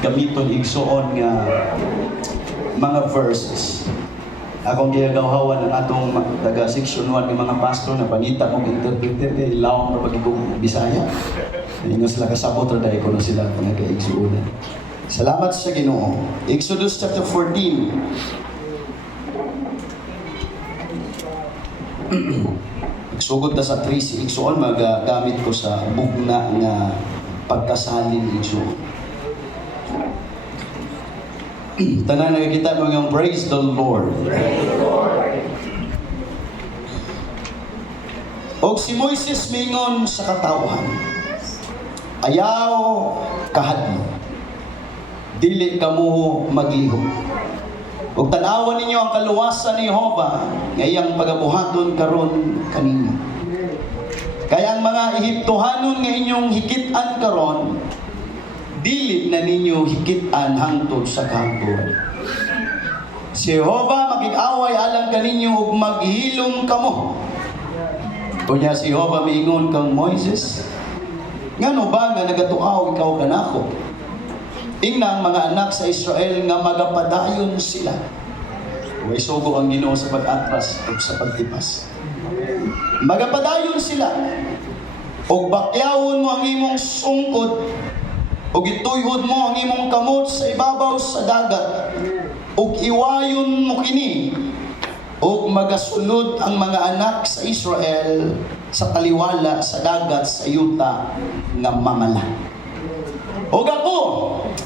gamiton igsuon nga mga verses. Akong giyagawhawan ng atong taga section 1 ng mga pastor na panita mong interpreter kay lawang na pagigong Bisaya. Ingon sila kasabot ra dai kuno sila nga kaigsuonan. Salamat sa Ginoo. Exodus chapter 14. Sugod na sa 3 si igsuon magagamit ko sa bugna nga pagkasalin igsuon. Tanan nakikita mo yung praise the Lord. Praise the Lord. Og si Moises mingon sa katawhan, ayaw kahadlo, dili kamo maglihok. Ug tan-awan ninyo ang kaluwasan ni Jehova ngayang pagabuhaton karon kaninyo. Kaya ang mga Ehiptohanon nga inyong hikit-an karon, dili na ninyo hikit-an hangtod sa kahangturan. Si Jehova magig-away alang kaninyo ug maghilom kamo. Kunya si Jehova miingon kang Moises, ngano ba nga nagatuaw ikaw kanako? Ingnang mga anak sa Israel nga magapadayon sila. Way sugo ang Ginoo sa pag-atras ug sa pagtipas. Magapadayon sila. Og bakyawon mo ang imong sungkod, ug ituyod mo ang imong kamot sa ibabaw sa dagat, ug iwayon mo kini, ug magasulod ang mga anak sa Israel sa kaliwala sa dagat sa yuta nga mamala. Ug ako,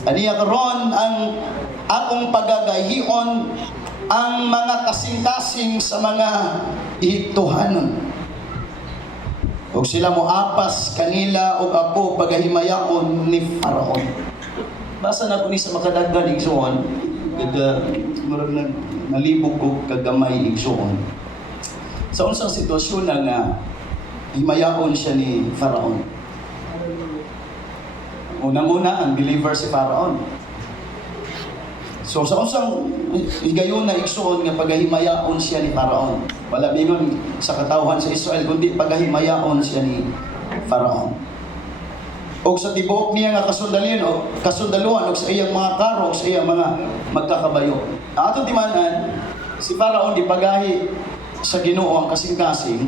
aniya karon ang akong pagagahion ang mga kasing-kasing sa mga Ehiptohanon. Ug sila mo apas kanila ug ako pagahimayaon ni Faraon. Basa na ko ni sa makadagdag igsuon, murag nalibog ko kagamay igsuon. Sa unsang sitwasyon na nga himayaon siya ni Faraon. Unang-una ang believer si Faraon. So sa unsang higayon na igsuon nga pagahimayaon siya ni Faraon. Wala bingon sa katawhan sa Israel kundi pagahimayaon siya ni Faraon. O sa tibuok niya nga kasundaluhan o sa iyang mga karo, sa iyang mga magkakabayo. Atong timanan, si Faraon di pagahi sa Ginoo ang kasing-kasing,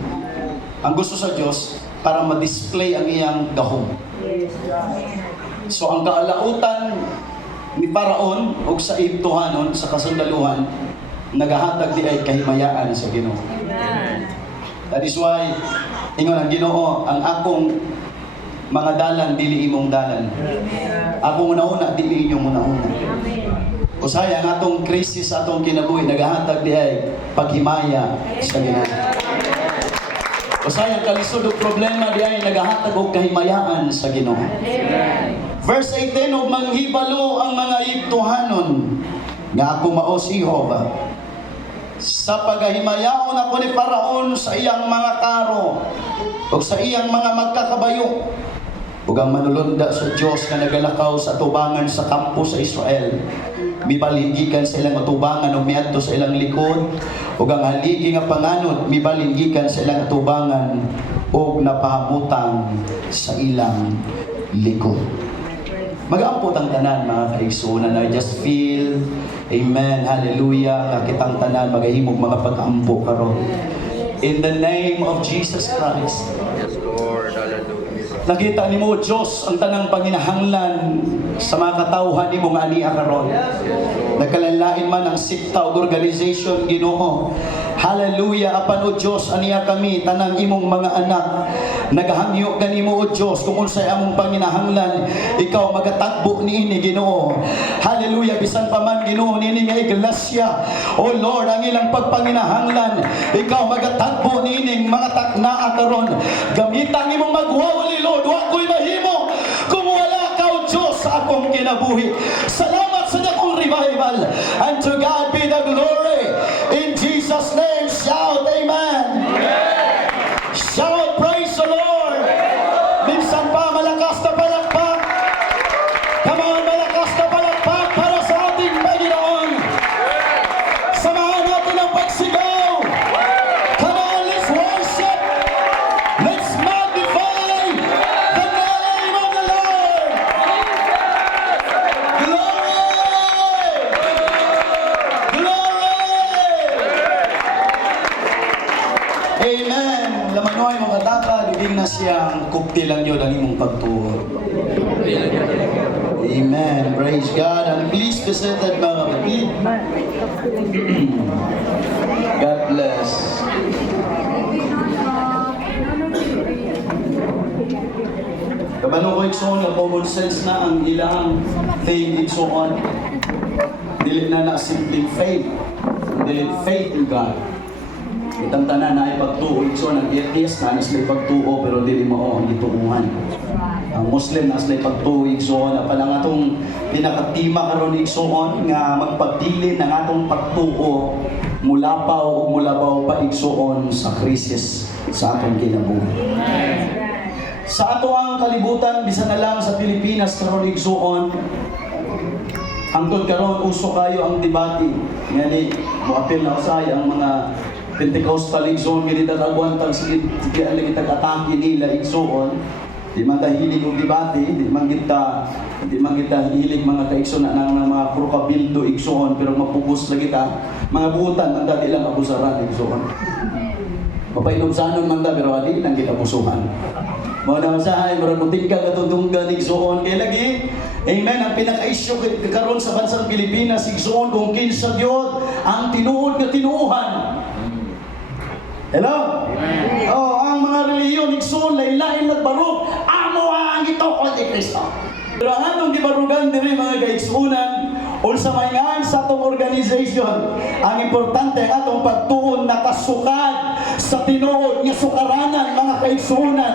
ang gusto sa Dios para ma-display ang iyang gahom. So ang kaalautan ni Faraon o sa Ehiptohanon sa kasundaluhan nagahatag di ay kahimayaan sa Ginoo. That is why ingon ang Ginoo, ang akong mga dalan dili imong dalan. Ako una dili inyo una. Usaya ang atong krisis atong kinabuhi nagahatag di ay paghimaya sa Ginoo. Usaya ang kalisod og problema di ay nagahatag og kahimayaan sa Ginoo. Verse 18, ug manghibalo ang mga Ehiptohanon nga ako mao si Jehova sa pagahimayaon ako ni Faraon sa iyang mga karo ug sa iyang mga magkakabayo ug ang manulunda sa Dios nga nagalakaw sa atubangan sa kampo sa Israel mibalingikan sa ilang atubangan ug miadto sa ilang likod ug ang haligi nga panganod mibalingikan sa ilang atubangan ug napahamutang sa ilang likod. Mag-ampot ang tanan mga kaigsunan. I just feel, amen, hallelujah, nga kitang tanan magahimog mga pag-ampo karon. In the name of Jesus Christ. Yes, Lord. Hallelujah. Nakita ni mo, Diyos, ang tanang panginahanglan sa mga katawhan ni mo nga aniya karon. Nagkalanlain man ang sikta o organization, Ginoo. Hallelujah, apan o Diyos, aniya kami, tanang imong mga anak. Nagahangyo kanimo o Diyos kung unsay among panginahanglan, ikaw magatagbo niini Ginoo. Hallelujah, bisan pa man Ginoo niini nga iglesia, o Lord, ang ilang pagpanginahanglan, ikaw magatagbo niining mga taknaa karon. Gamitan imong magwawali Lord, wa ko'y mahimo kung wala ka o Diyos sa akong kinabuhi. Salamat sa akong revival, and to God be the glory. In Jesus' name, shout amen. Shout praise the Lord. Minsan pa malakas na palakpak. Come on, malakas na palakpak para sa ating Panginoon. Samahan natin ang pagsigaw. Come on, let's worship. Let's magnify the name of the Lord. Glory. siyang kupti lang yun ang imong pagtuo. Amen. Praise God. And please be seated, mga kapatid. God bless. Kabalo ko iksoon nga common sense na ang ilang thing iksoon. Dili na na simple faith. Dili faith in God. Itang tanan na ay pagtuo iksoon ang atheist na nas may pagtuo pero dili mao ang gituuhan. Ang Muslim nas may pagtuo iksoon na panang atong pinakatima karon iksoon nga magpagdili ng atong pagtuo mulapaw o mulabaw pa iksoon sa krisis sa atong kinabuhi. Sa ato ang kalibutan, bisan na lang sa Pilipinas karon igsuon, hangtod karon uso kayo ang debate. Ngani moapil na usay ang mga Pentecostal igsuon nga ditagwan tag sige ang atake nila igsuon. Di man ta hilig og debate, di man kita hilig mga kaigsoon na ng mga prokabildo igsuon pero mapupus la kita. Mga buutan man dati lang abusaran igsuon. Papainom sanon man ta pero adi lang kita abusuhan. Mga namasahay, maramutin ka katutunggan igsoon. Kaya lagi, amen, ang pinaka-issue karon sa bansang Pilipinas, igsoon kung kinsa Dios ang tinuod nga tinuuhan. Hello? Amen. Oh, ang mga reliyon, igsoon, lain-lain nagbarog, amo ang gituon ni Kristo. Pero ang atong gibarugan diri mga kaigsuunan, unsa may ngaan sa atong organization, ang importante ang atong pagtuon nakasukat sa tinuod nga sukaranan mga kaigsuunan.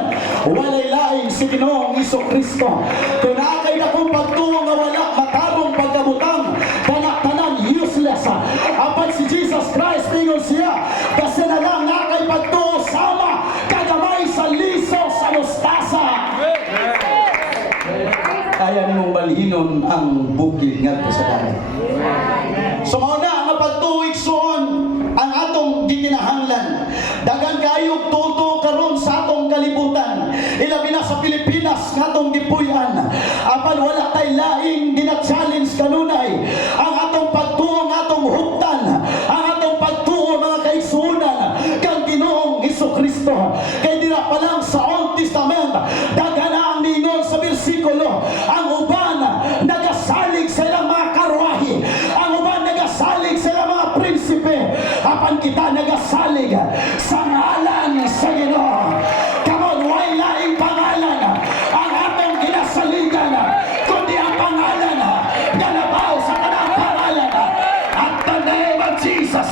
Walay lain si Ginoong Hesukristo. Kung nakay akong pagtuon nga wala matarong pagkabutang, tanan useless. Apan si Jesus Christ tingon siya, kasi na lang nakay pagtuon sama kagamay sa liso sa mustasa. Kaya nimong balhinon ang bukid ngadto sa dagat. So mao na ang pagtuig suon ang atong gikinahanglan. Dagan kayog tuto karon sa atong kalibutan. Ilabi na sa Pilipinas nga atong gipuy-an. Apan wala tay laing gina-challenge kanunay ang atong pagtuo nga atong huptan, ang atong pagtuo mga kaigsuonan kang Ginoong Hesukristo. Kay dira pa lang sa Old Testament dagan na ang ningon sa bersikulo, ang uban nagasalig sa ilang mga karwahe, ang uban nagasalig sa ilang mga prinsipe, apan kita nagasalig sa ngalan sa Ginoo. Come on, way laing pangalan ang atong ginasaligan, kundi ang pangalan na nabaw sa tanang pangalan. At the name of Jesus,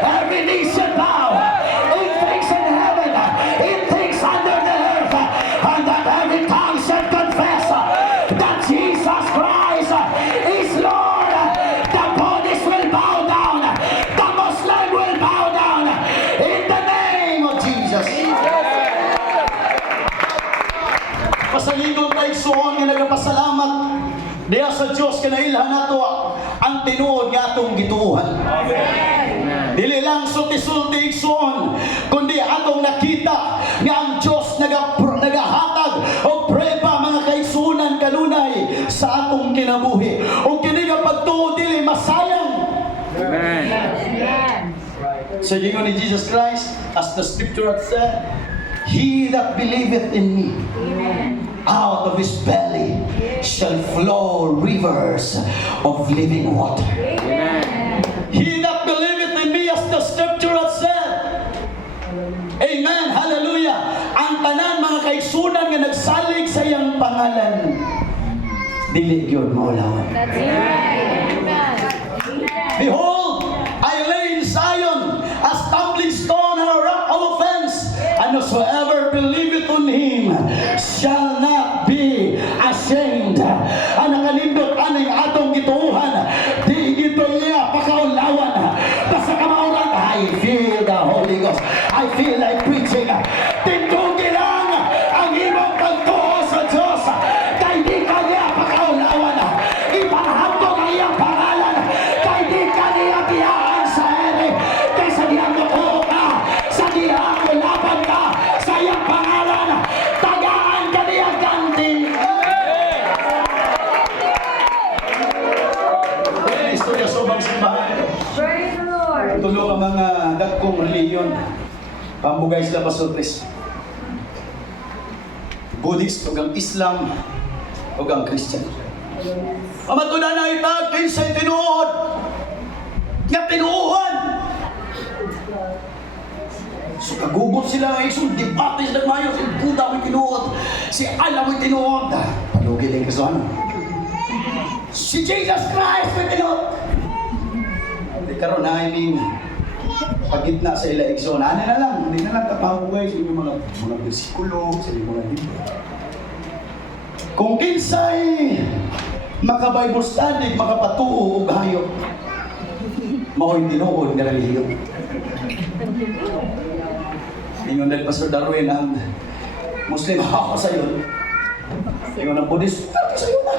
every knee shall bow, in things in heaven, in things under the earth, and that every tongue shall confess that Jesus Christ is Lord. The Buddhist will bow down, the Muslim will bow down, in the name of Jesus. Pasaligon tayo suon nga nagapasalamat diya sa Diyos kanailhan nato ang tinuod nga atong gituuhan. Dili lang sulti-sulti igsoon, kundi atong nakita nga ang Diyos nagahatag o preba mga kaigsuonan kanunay sa atong kinabuhi. O kini nga pagtuo dili masayang. Amen. Sa gingon ni Jesus Christ, as the scripture hath said, he that believeth in me, out of his belly shall flow rivers of living water. Amen. He that believeth in me, as the scripture hath said. Amen. Hallelujah. Ang tanan mga kaigsunan nga nagsalig sa iyang pangalan, dili gyud maulawan. That's right. Amen. Behold, I lay in Zion a stumbling stone and a rock of offense, and whosoever believeth on him shall not be ashamed. Ang nakalindot aning atong gituuhan, di gito niya pakaulawan. Basta kamauran, I feel the Holy Ghost. I feel like preaching. Tindugin lang ang imong pagtuo sa Diyos. Kay di ka niya pakaulawan. Ipanghambog ang iyang pangalan. Kay di ka niya biyaan sa ere. Kay sa diyang mutuo ka, sa diyang ulaban ka, sa iyang pangalan, tagaan ka niya ganti. Istorya sobang simbahan. Praise the Lord. Tulo ka mga dagkong reliyon. Pambugay sila pasutris. Buddhist, ug ang Islam, ug ang Christian. Amatunan na itag kinsay tinuod. Nga tinuuhan. So kagugot sila ng isang debate sila mayo. Si Buddha mo'y tinuod. Si Allah mo'y tinuod. Palugi lang ka sa ano. Si Jesus Christ mo'y tinuod. Di karon na ining pagitna sa ila igsoon. Ano na lang, hindi na lang kapahugay sa inyong mga bersikulo, sa inyong mga libro. Kung kinsay maka-Bible study, makapatuo o hayop, mao'y tinuod na relihiyon. Ingon na Pastor Darwin ang Muslim ako sa iyo. Ingon ang Buddhist, ako sa iyo na.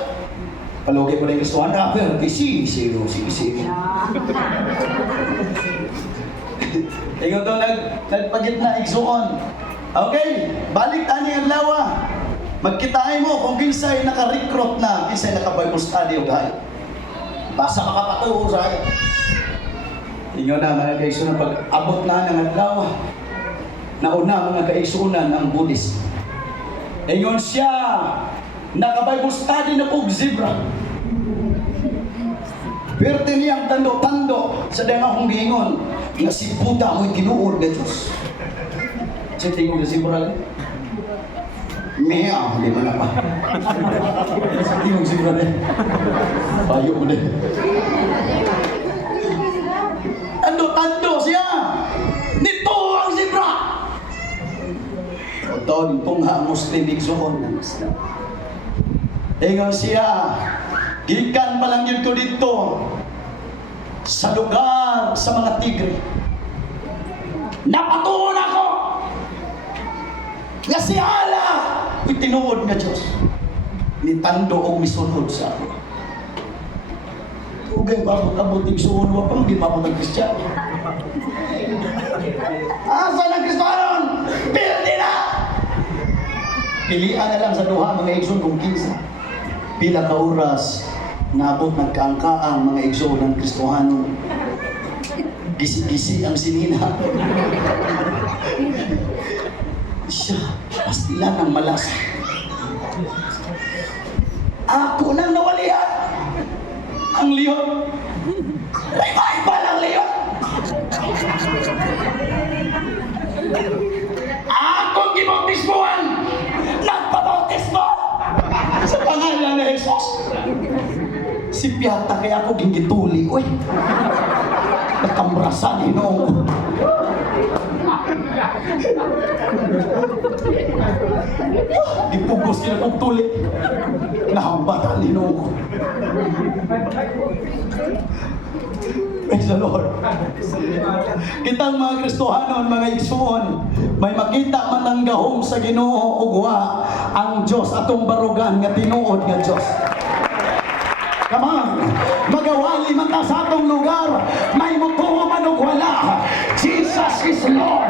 Palugay ko na yung Kristuhan na, pero sige. Ingon daw nagpagitna igsuon. Okay, balik tani ang lawa. Magkitain mo kung kinsay naka-recruit na, kinsay naka-Bible study o gaya. Basta makapatuo sa akin. Ingon na mga kaisunan, pag abot na ng adlaw, nauna mga kaisunan ang Buddhist. Ingon siya, naka-Bible study na kong zebra. Pero tiniyang tando-tando sa danga kong giingon, nga si Buddha mo'y tinuod na Diyos. Siya tingog na zebra lang. Meow, hindi mo na pa. Sa tingog zebra na. Bayo mo na. Tando siya! Nito ang zebra! O taon itong Muslim igsoon ng Islam. Ingon siya, gikan pa lang yun ko dito sa lugar sa mga tigre. Napatuon ako nga si Allah itinuod nga Diyos. Nitando o misunod sa ako. Ugay ba ako kabuting suon wa pang di pa ako nag-Kristiyano. Asa ng Kristiyanon? Pildi na! Pilian na lang sa duha mga igsoon kung kinsa. Pila ka oras naabot nagkaangkaang mga igsoon ng Kristohano. Gisi-gisi ang sinina. Siya, pastilan ng malas. Ako nang nawalihan ang leon. Revival ang leon. Akong gibautismoan. Nagpabautismo sa pangalan ni Jesus. Si Piata kaya ako gingituli. Uy, nakamrasan Ginoo. Dipugos sila kong tuli. Nahambatan Ginoo. Praise the Lord. Kitang mga Kristohanon, mga igsoon, may makita man ang gahom sa Ginoo ug wa ang Dios atong barugan nga tinuod nga Dios. Come on, magawali man ta sa atong lugar, may mutuo man ug wala. Jesus is Lord.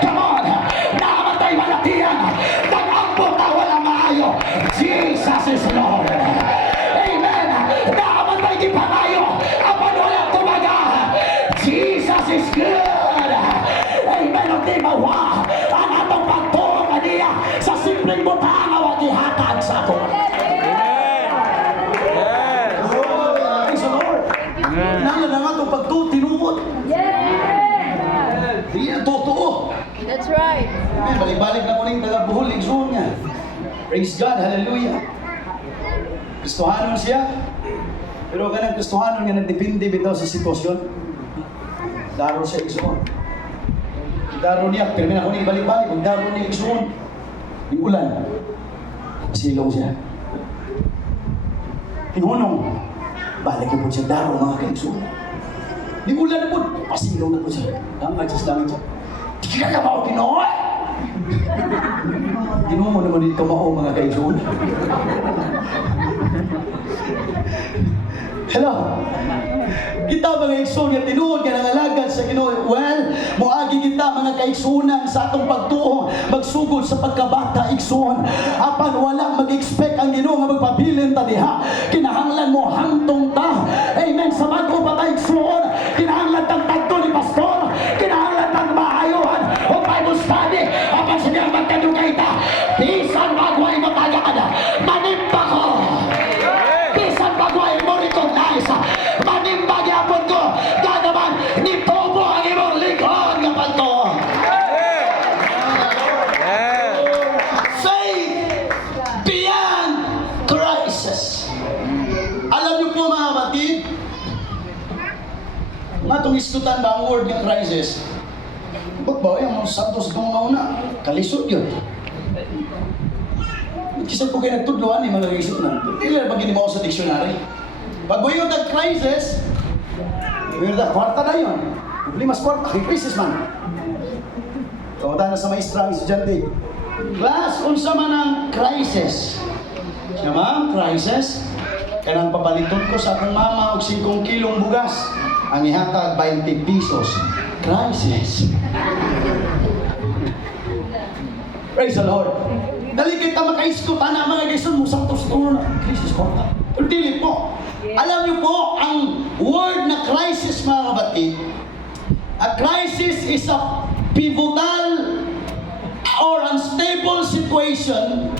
Come on, namatay malatian, nag-ambot ta wala maayo. Jesus is Lord. Amen. Namatay di panayo, apan wala tumaga. Jesus is good. Amen. Ang di mawa, ang atong pagtuo kaniya sa simpleng butang awag ihatag sa ato. Nala na nga itong pagtutinumot. Yes! Hindi na totoo. That's right. Amen. Balik-balik na ko na yung taga-buhol, igsoon niya. Praise God, hallelujah. Kristohanon siya. Pero kanang Kristohanon nga nagdepende bitaw sa sitwasyon. Daro siya igsoon. Daro niya, pero na ko na ibalik-balik. Kung daro niya igsoon, yung ulan, silaw siya. Tingunong, balik po siya daro mga kaigsoon. Di ulan na po, pasilaw na po siya. Langit siya, langit siya. Di ka kamao, Ginoo! Ginoo mo naman dito kamao mga kaigsoon. Hello? Kita mga igsoon nga tinuod nga nangalagad sa Ginoo. Well, moagi kita mga kaigsunan sa atong pagtuo, magsugod sa pagkabata igsoon. Apan wala mag-expect ang Ginoo nga magpabilin ta diha. Kinahanglan mo hangtong ta. Amen. Sa bago pa ta igsoon, kinahanglan tang tagto ni pastor, kinahanglan tang maayuhan o Bible study. Apan sa diyang magtanong kay ta, bisan Nga itong iskutan ba ang word ng crisis? Ba't ba yung mga santos itong una? Kalisod yun. Kisag po kayo nagtudloan ni mga isip na. Hindi na pag mo sa dictionary. Pag buyo ng crisis, kwarta na yun. Limas kwarta, kay crisis man. Kamuta na sa maestra ang estudyante. Class, unsa man ang crisis? Siya ma'am, crisis? Kanang papaliton ko sa akong mama og 5 kilong bugas. Ang ihatag 20 pesos. Crisis. Praise the Lord. Dali kita makaiskot na mga gayson mo santos tulo na. Crisis ko. Dili po. Alam niyo po, ang word na crisis mga kapatid, a crisis is a pivotal or unstable situation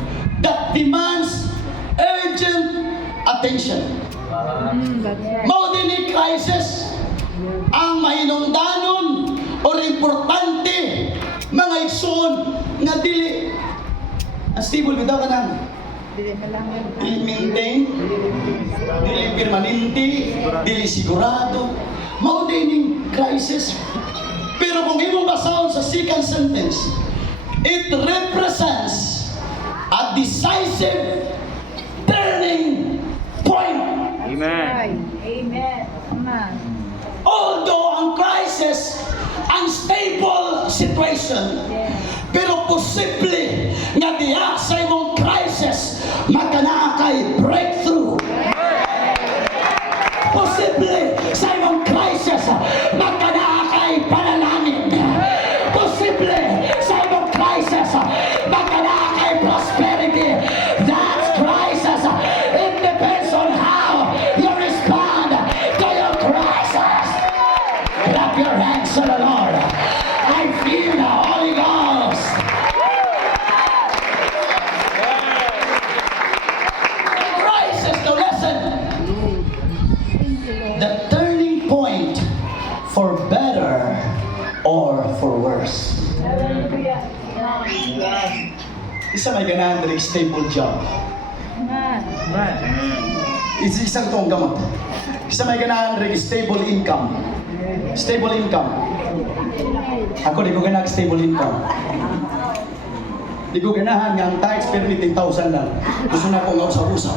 that demands urgent attention. Mao din ni crisis ang mahinungdanon o importante mga igsoon nga dili unstable bitaw ka nang dili maintain, dili permanente, dili sigurado. Mao din ning crisis. Pero kung imong basahon sa second sentence, it represents a decisive turning point. Amen. Amen. Amen. Although ang crisis, unstable situation, pero posible nga diha sa imong crisis, magkanaa kay breakthrough. Posible sa imong crisis, magkanaa kay panalangin. Posible sa imong crisis, magkanaa kay prosperity. That's crisis. It depends on how you respond to your crisis. Clap your hands to the Lord. I feel the Holy Ghost. Crisis, now listen. The turning point for better or for worse. Isa may ganahan dali stable job. Amen. Isang tong gamot. Isa may ganahan dali stable income. Stable income. Ako di ko ganahan stable income. Di ko ganahan nga ang tax pero ni 10,000 lang. Gusto na akong usap-usap.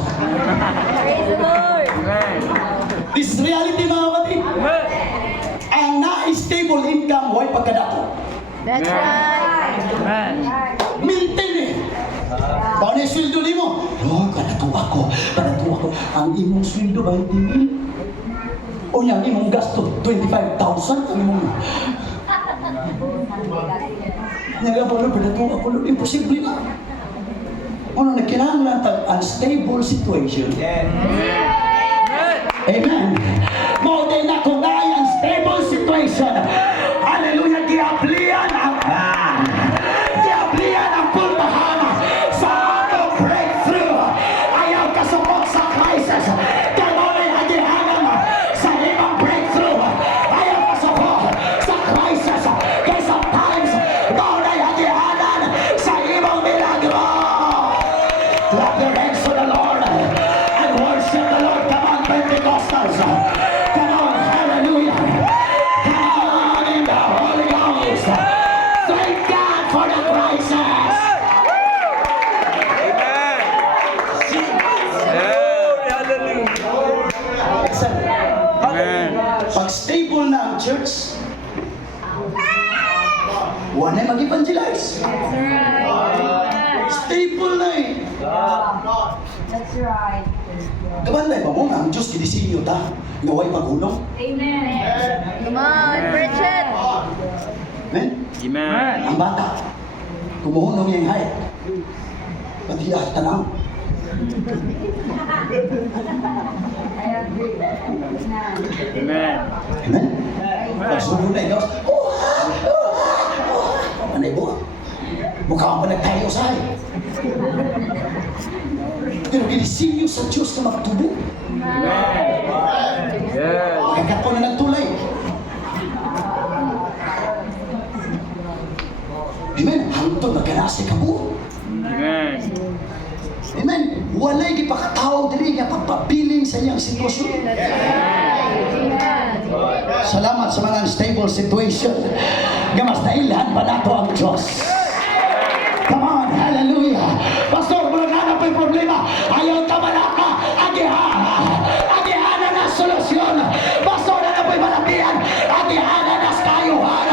Praise the Lord. Amen. This is reality mga kapatid. Amen. Ang na-stable income, huwag pagkadako. That's Amen. right. Amen. Maintain eh. Bawa na yung sweldo ni mo. Oh, kanatuwa ko. Ang imong sweldo, 20,000. O yang imong gasto, 25,000. Ang imong... Nagapalo, kanatuwa ko. Imposible na. Ano, nagkinahanglan tag unstable situation. Amen. Mo din ako na yung stable situation. Hallelujah. Diablian ang puntahan sa atong breakthrough. Ayaw kasupot sa crisis. Kaloy agihanan sa ibang breakthrough. Ayaw kasupot sa crisis. Kaya sometimes, kaloy agihanan sa ibang milagro. Clap your hands to the Lord and worship the Lord. Come on, Pentecostals. Come on, hallelujah. Come on in the Holy Ghost. Thank God for the crisis. Listen, Amen. pag stable na ang church, wala na mag-evangelize. That's right. Stable na eh. That's right. Kabanday pa mo nga, ang Diyos kinisinyo ta. Naway paghulong. Amen. Come on, preach it. Amen? Amen. Ang bata, kumuhunong yung hayat. Pati tanang. Amen. Amen? Pagsubo na ikaw, anay mo? Mukha mo nagtayo sa hay. Pero kinisinyo sa Diyos na magtubo. Yes. Kagat ko na nagtulay. Amen? Hangtod magkanasi ka mo. Amen. Amen? Walay gipakatao diri nga pagpapiling sa iyang sitwasyon. That's right. Amen. Salamat sa mga unstable situation. Gamas na ilhan pa nato ang Diyos. Come on, hallelujah. Pastor, mula na po yung problema. Ayaw ka malaka. Agihan na solusyon. Pastor, na po yung malapian. Agihan na kayuhan.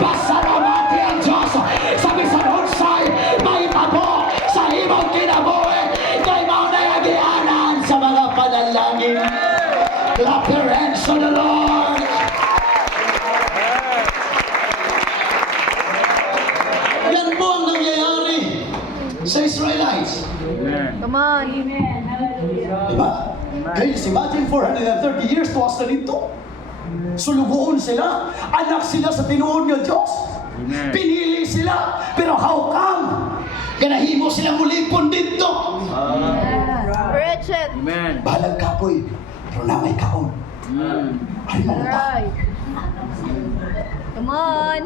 Pasalamati ang Diyos. Sabi sa hunsay, may tabo sa imong kinabuhi. Kay maunay agihanan sa mga panalangin. Clap your hands to the Lord. Yan po ang nangyayari sa Israelites. Amen. Come on. Diba? Guys, imagine 430 years tuwas na dito. Sulugoon sila. Anak sila sa tinuod ng Diyos. Amen. Pinili sila. Pero how come? Ganahimo sila mulipon dito. Preach it. Amen. Balag kapoy. Pero na may kaon. Ay mga ta. Right. Come on.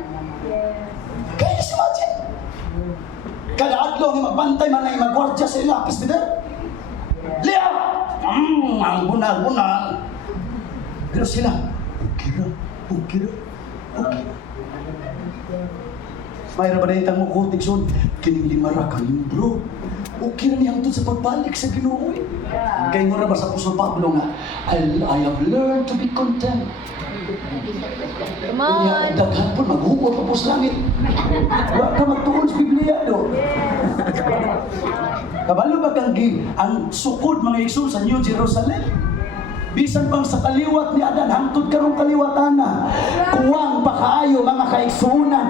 Guys, imagine. Kada adlaw nga magbantay man ay magwardya sa ilapis bitaw. Lea! Ang bunal-bunal. Pero sila, okay. Mayroon ba na itang mukutik son? Kining limara kanin bro. Okay na niyang doon sa pagbalik sa Ginoo. Kaya nga ba sa Apostol Pablo nga, I have learned to be content. Come Kanya on. daghan po, maghuwa pa po sa langit. Wa ka magtuon sa Biblia do. Kabalo ba kang ang sukod mga Isul sa New Jerusalem? Bisan pang sa kaliwat ni Adan, hangtod karong kaliwatan na. Kuwang pa kaayo mga kaigsuunan.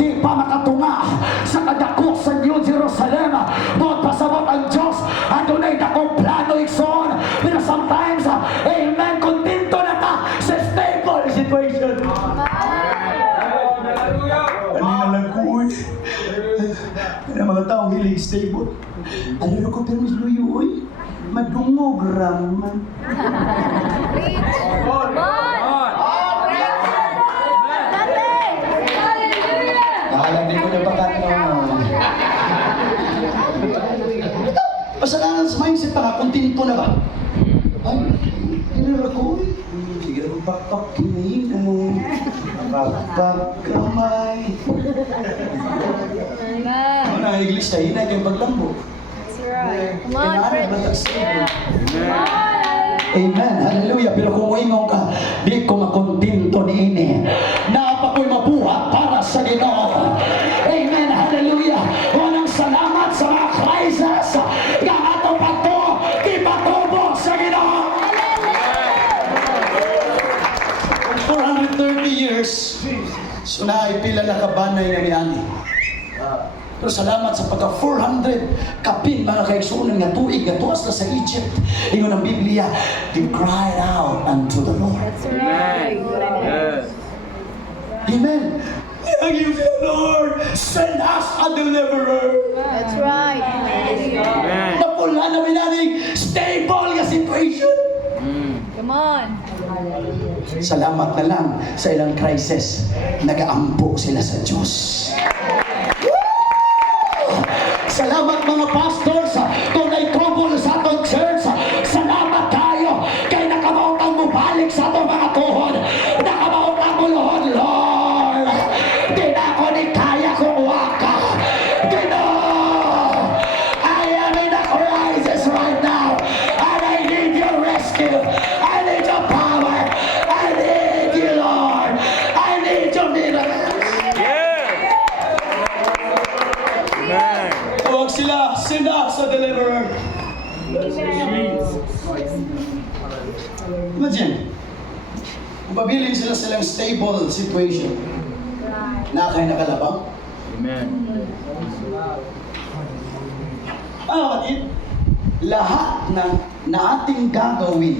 Di pa makatunga sa kadako sa New Jerusalem. Doon pasabot ang Diyos. Adunay dakong plano igsuon. Pero sometimes, amen, kontento na ka sa stable situation. Kanina lang ko, uy. Kaya mga taong hilig stable. Ano na ko pero luyo, uy. Madungog raman. Preach. Come on. Dati. Hallelujah. Nakalang din ko na bagat naman. Pasalanan sa mindset pa nga, kontento na ba? Ay, tinira ko, uy. Sige na magpakpak, kinahin. Pakpak kamay. Amen. Ano na, English na hinay kayong paglambo. That's right. Come on, Kailangan preach. ba stable? Come on. Amen. Hallelujah. Pero kung uingon ka, di ko makontento ni ini. Naapa ko'y mabuhat para sa Ginoo. Amen. Hallelujah. Walang salamat sa mga crisis. Yang ato pa to, di patubo sa Ginoo. 430 years, so naipila na kabanay na ni Ani. Pero salamat sa pagka 400 kapin mga kaigsuunan nga tuig nga tuwas na sa Egypt. Ingon ang Biblia, they cried out unto the Lord. That's right. Yes. Amen. Thank you, Lord. Send us a deliverer. That's right. Hallelujah. Amen. Napula na minaning stable nga situation. Come on. Salamat na lang sa ilang crisis. Nag-aampo sila sa Diyos. Salamat mga pastors kung may trouble sa atong church. Salamat tayo kay nakamautang mo balik sa atong mga tuhod. Nakamautang mo Lord, Lord. Di na ako ni kaya kung waka. Ginoo, I am in a crisis right now and I need your rescue. I need your power. I need you, Lord. I need your miracle. Amen. Huwag sila, send us a deliverer. Imagine, kung pabilin sila silang stable situation, na kayo nakalabang. Amen. Mga kapatid, lahat ng na ating gagawin,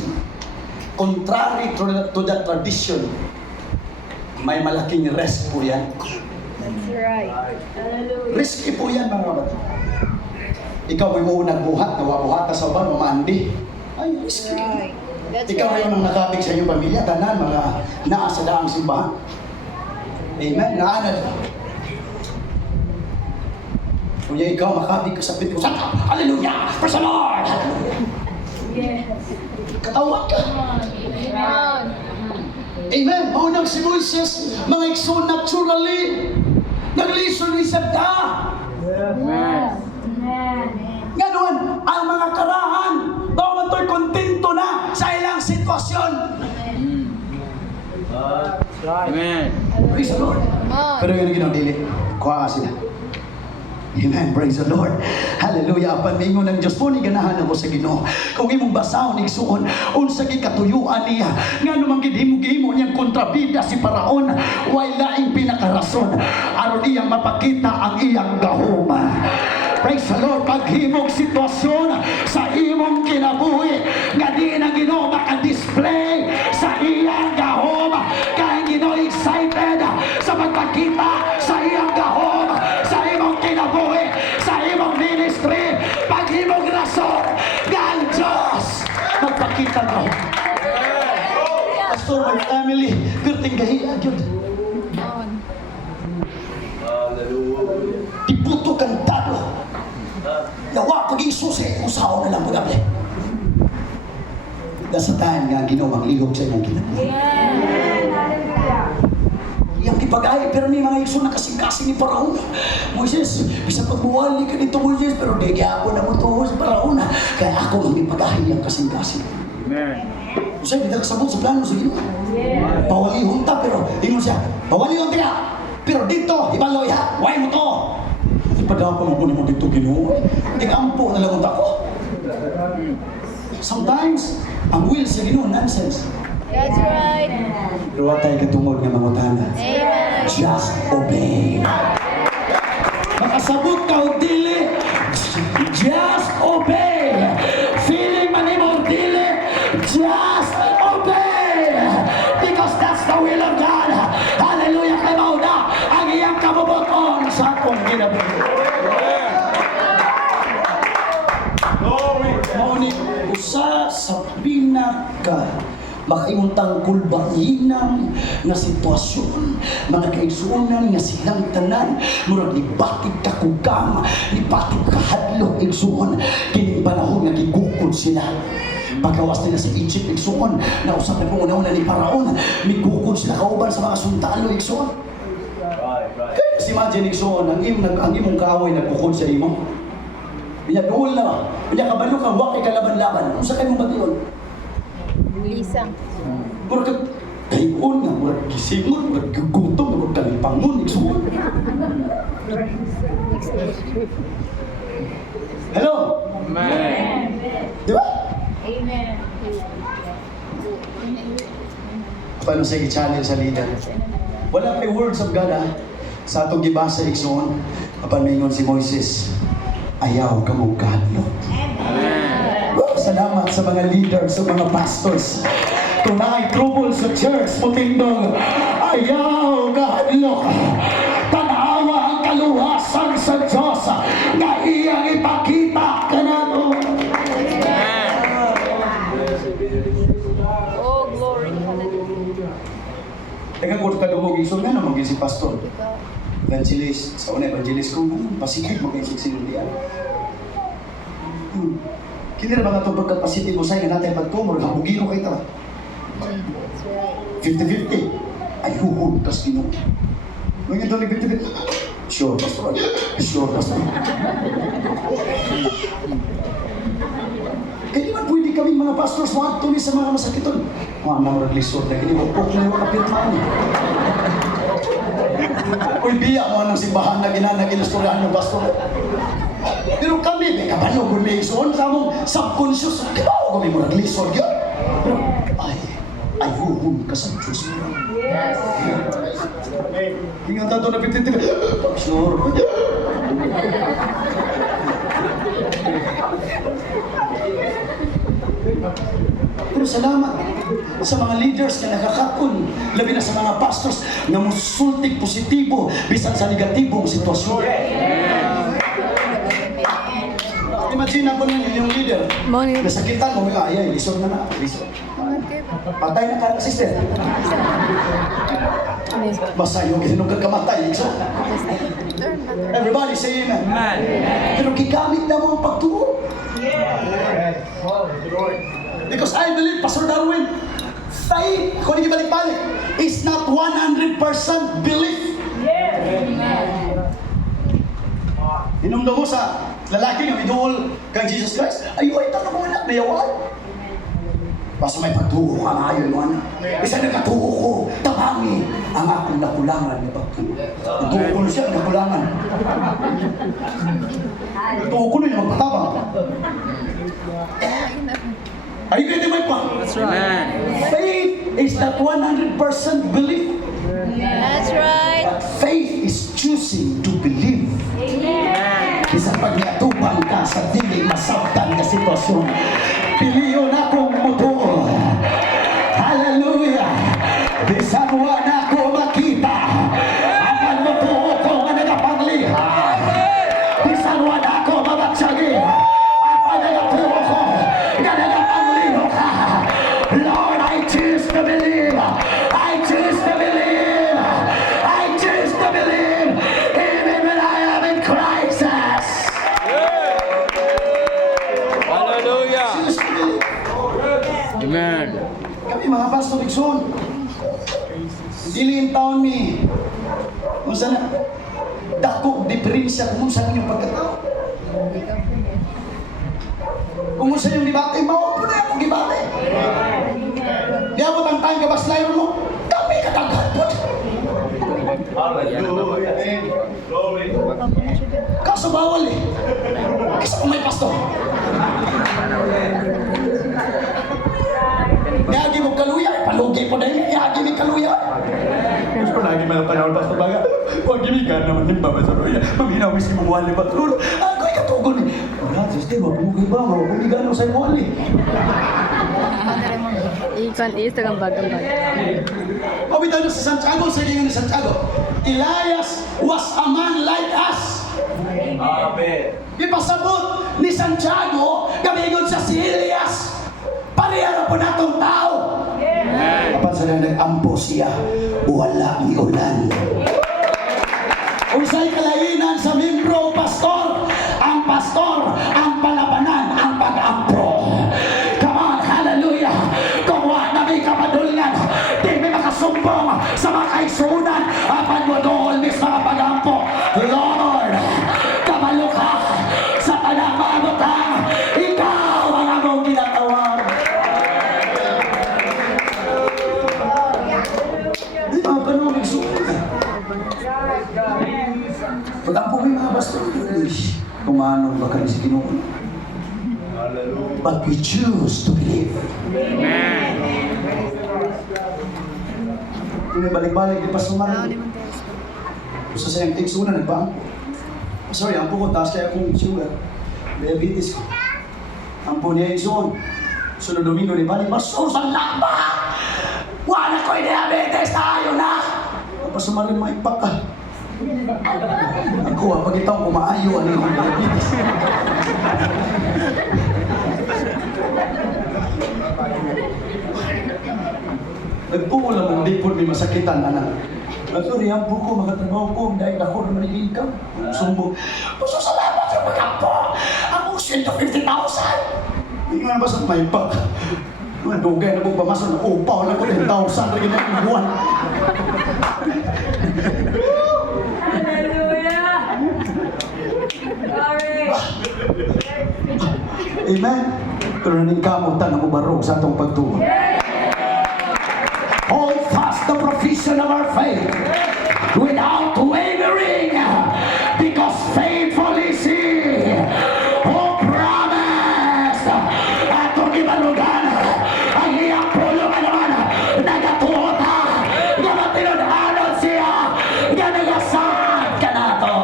contrary to the tradition, may malaking risk po yan. That's right. Hallelujah. Risky po yan mga kapatid. Ikaw ay mo nagbuhat, nawabuhat ka sa uban, mamandi. Ay, risky. Right. That's Ikaw ay right. ang nakabig sa iyong pamilya, tanan, mga naa sa daang simbahan. Amen? Naanad. Kung ikaw makabig ka sa pito, Santa, hallelujah! Praise the Lord! Yes. Katawag ka. Come on. Amen. Maunang si Moises, mga igsoon naturally, naglison ni Sada. Amen. Nga doon, ang mga karahan, bawang to'y kontento na sa ilang sitwasyon. Amen. Praise the Lord. Come on. Pero yun ang dili, kuha sila. Amen. Praise the Lord. Hallelujah. Apan mingon ng Diyos po ni ganahan ako sa Ginoo. Kung imong basahon igsuon, unsa gi katuyuan niya nga namang gihimo niyang kontrabida si Paraon, way laing pinakarason aron iyang mapakita ang iyang gahom. Praise the Lord. Paghimog sitwasyon sa imong kinabuhi nga di na Ginoo maka-display sa iyang gahom, kaya Ginoo excited sa pagpakita sa iyang gahom, sa imong kinabuhi, sa imong ministry. Paghimog rason nga ang Diyos magpakita gahom. Pastor, my family, perting gahiya gyud. Come on. Ibuto kantado. Yawa paging susi, usahaw na lang pagabli. Nasa time nga Ginoo maglihok sa imong kinabuhi. Yang ipag-ay, pero may mga igsoon na kasing-kasing ni Paraon. Moises, bisa pagbuwali ka dito Moises, pero di kaya ako na mo sa Paraon. Kaya ako ang ipag-ay ang kasing-kasing. Amen. Kasi hindi nakasabot sa plano sa Ginoo. Bawali hunta, pero ingon siya, bawali hunta ka. Pero dito, ibaloy ha, why mo to? Ipadapa mo mo dito Ginoo. Hindi ka ampo na lang ko. Sometimes, ang will sa Ginoo, nonsense. That's right. Pero wa tayo katungod nga mangutana. Amen. Just obey. Makasabot ka o dili, just obey. Feeling man mo dili, just obey. Because that's the will of God. Hallelujah. Kay mauna ang iyang kabubuton sa akong ginabuhi. Mauni usa sa pinaka makaimuntang kulbahinang na sitwasyon, mga kaigsuonan nga silang tanan, murag ni batig kakugang, ni batig kahadlok igsuon, kining panahon nga gigukod sila. Pagkawas nila sa Egypt igsuon, na usap na una ni Paraon, migukod sila kauban sa mga suntalo igsuon. Kaya kasi imagine igsuon, ang imong kaaway nagbukod sa imo. Biya doon na, biya kabalo ka, wakay kalaban-laban. Kung sa kayo mong batiyon? Lisa. Murag kayon nga, murag gisingon, murag gugutom, murag kalipangon, igsuon. Hello? Amen. Di ba? Amen. Paano sa i-channel sa leader? Wala pa yung words of God ha. Sa atong gibasa igsuon, apan maingon si Moises, ayaw ka mong kahadlok. Salamat sa mga leaders, sa mga pastors. Kung naay trouble sa church, mutindog, ayaw kahadlok. Tanawa ang kaluwasan sa Diyos na iyang ipakita ka na doon. Oh, glory. Hallelujah. Teka, kung kadumog iso nga naman si pastor. Evangelist, sa una evangelist ko, pasikip mag-isig diyan. Kini na mga ito pagkapasiti mo sa'yo natin pagkumor, habugino kayo ito. That's right. 50-50. Ay, huhul, kas Ginoo. Ngayon ito ni 50-50. Sure, pastor. Sure, pastor. Kaya naman pwede kami mga pastors, mga tuloy sa mga masakiton. Mga namurag lisod na giniwapok na yung kapitmaan. Uy, biya mo ng simbahan na ginastoryahan ng pastor. Pero kami, may kabalo kung may ison, sa mong subconscious, kibaw kami mo nag-lisod yun. Pero, ay, huhun ka sa Diyos mo. Yes. Hingan tato na 50-50. Sure. Pero salamat sa mga leaders na nakakakon, labi na sa mga pastors na musultik positibo bisan sa negatibong sitwasyon. Imagine ako nun yung leader. Morning. Nasakitan mo, ay, lisod na na. Lisod. Patay na ka, sister. Masayo, ginunong ka kamatay. So, everybody say amen. Amen. Pero gigamit na mo ang pagtuo. Because I believe, Pastor Darwin, Faith, kung hindi balik-balik, is not 100% belief. Inumdo mo sa lalaki nga midul kang Jesus Christ, ayo ay tanong mo na, nayawan. Basta may pagtuo ka nga yun, ano? Isa nagkatuo ko, tabangi ang akong nakulangan na pagtuo. Tuo ko na siya, nakulangan. Tuo ko na yung magpatabang. Are you getting my point? That's right. Amen. Faith is not 100% belief. That's right. But faith is choosing to believe. Isa pag natupang ka sa dili masabtan na sitwasyon, piliyon akong mutuo. Hallelujah! Bisan wa na ako makita, ang mutuo ko nga nagapangliha. Bisan wa na ako mabatsagi, ang nagatuo ko nga nagapangliho ka. Lord, I choose to believe. I choose to believe. I choose to believe. Even when I am in crisis. Hallelujah. Choose to believe. Amen. Kami mga Pastor Dixon, dili taon mi, kung saan na, dako, diferensya kung saan inyong pagkatao. Kung saan yung dibate, mao po na akong dibate. Di ako ang tayong kabaslayon mo, kami kataghan po. Kaso bawal eh. Kasi kung may pastor. Yagi mo kaluya, palugi po dahil yagi mo kaluya. Kasi ko lagi mga panahon pastor baga, huwag gimigan naman yung baba sa luya. Maminaw misi mong wali patrol. Ako'y katugon eh. Wala, sister, mapugay ba? Mapugigan mo sa yung wali. Ikan is tagang bagang bag. Pabitan sa Santiago, sa gingan ni Santiago. Elias was a man like us. Amen. Ipasabot ni Santiago, kamigon sa si Elias. Pareha na po natong tao. Kapag sa nag-ampo siya, wala ni ulan. Kung sa'y kalainan sa membro pastor, ang palabanan, ang pag-ampo. Come on, hallelujah. Kung wala na may kapadulyan, di may makasumbong sa mga kaisunan, apan mo doon, mis mga pag-ampo. Lord, kabalo ka sa panamamot ha. Ikaw ang among ginatawag. Di ba, ganun ang susunod? Pag ang pumi mga pastor, kumano ba ka ni si Ginoo? But we choose to believe. Amen. Kung may balik-balik, di pa sumarang. Gusto sa yung tigsuna, nagbang. Sorry, ang po ko, taas kaya akong sugar. Diabetes ko. Ang po niya ison. Sunod Domingo, di balik, masusan lang ba? Wala ko'y diabetes, tayo na! Kapag sumarin, maipak ka. Ako, pag itong kumaayo, ano yung diabetes? Nagpuko lang ang di po may masakitan, anak. Sorry, ang buko, makatrabaho ko, dahil ako naman yung income. Sumbong, puso salamat sa pagkampo! Ako, 150,000! Hindi nga ba sa may pag? Dugay na po pamasok na upaw na ko 10,000 rin na buwan. Hallelujah! Glory! Amen? Pero naning kamutan na mo barong sa atong pagtuwa. Hold fast the profession of our faith without wavering, because faithful is He who promised. Atong ibalugan ang iyang pulungan naman, nagatuota, gamatinod-anod siya, ganagasad ka na to.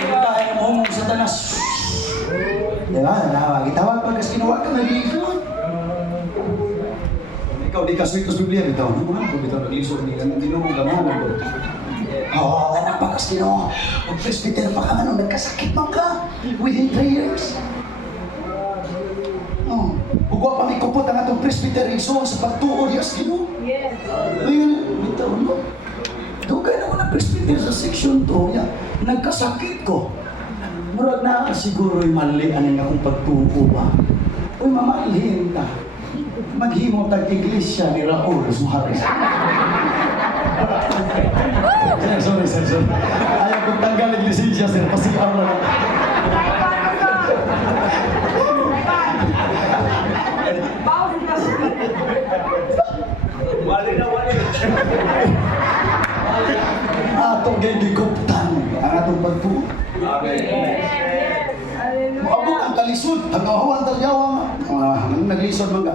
Dahil mo sa tanas. Diba? Itawag pag kinuha ka, nalilisod. Ikaw, di ka sweet sa Biblia, bitaw. Ano ba? Bitaw, nalilisod niya. Hindi mo gamahan. Oo, anak pa kasi no. Kung presbyter pa ka man, nagkasakit man ka. Within 3 years. Oh, ugwa pa may kupot ang atong presbyter iso sa pagtuo Diyos, Ginoo. Yes. Ayun, bitaw, no? Dugay naman ang presbyter sa section 2 niya. Nagkasakit ko. Murag na siguro yung mali aning akong pagtuo ba. Uy, mamalhin ka. Maghimo tag-iglesia ni Raul Suarez. Sorry. Ayaw kong tanggal ng lisensya, sir. Pasigaw na lang. Atong gigikuptan ang atong pagtuo. Maabot ang kalisod, ang ahawan talyawang, naglisod mga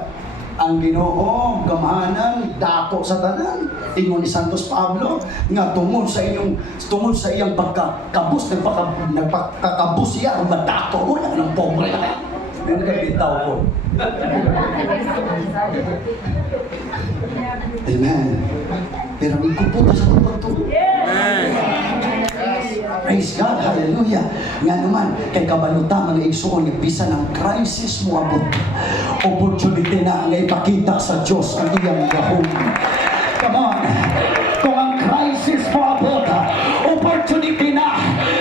ang Ginoo gamahanan dako sa tanan ingon ni Santos Pablo nga tungod sa iyang pagkakabus nagpakakabus siya ang madako mo ng pobre ano ka bitaw ko. Amen. Pero ikuputa sa pagtuo. Praise God, hallelujah. Nga naman, kay kabaluta mga igsuon, bisa ng crisis mo abot. Opportunity na nga ipakita sa Diyos ang iyang gahom. Come on. Kung ang crisis mo abot, opportunity na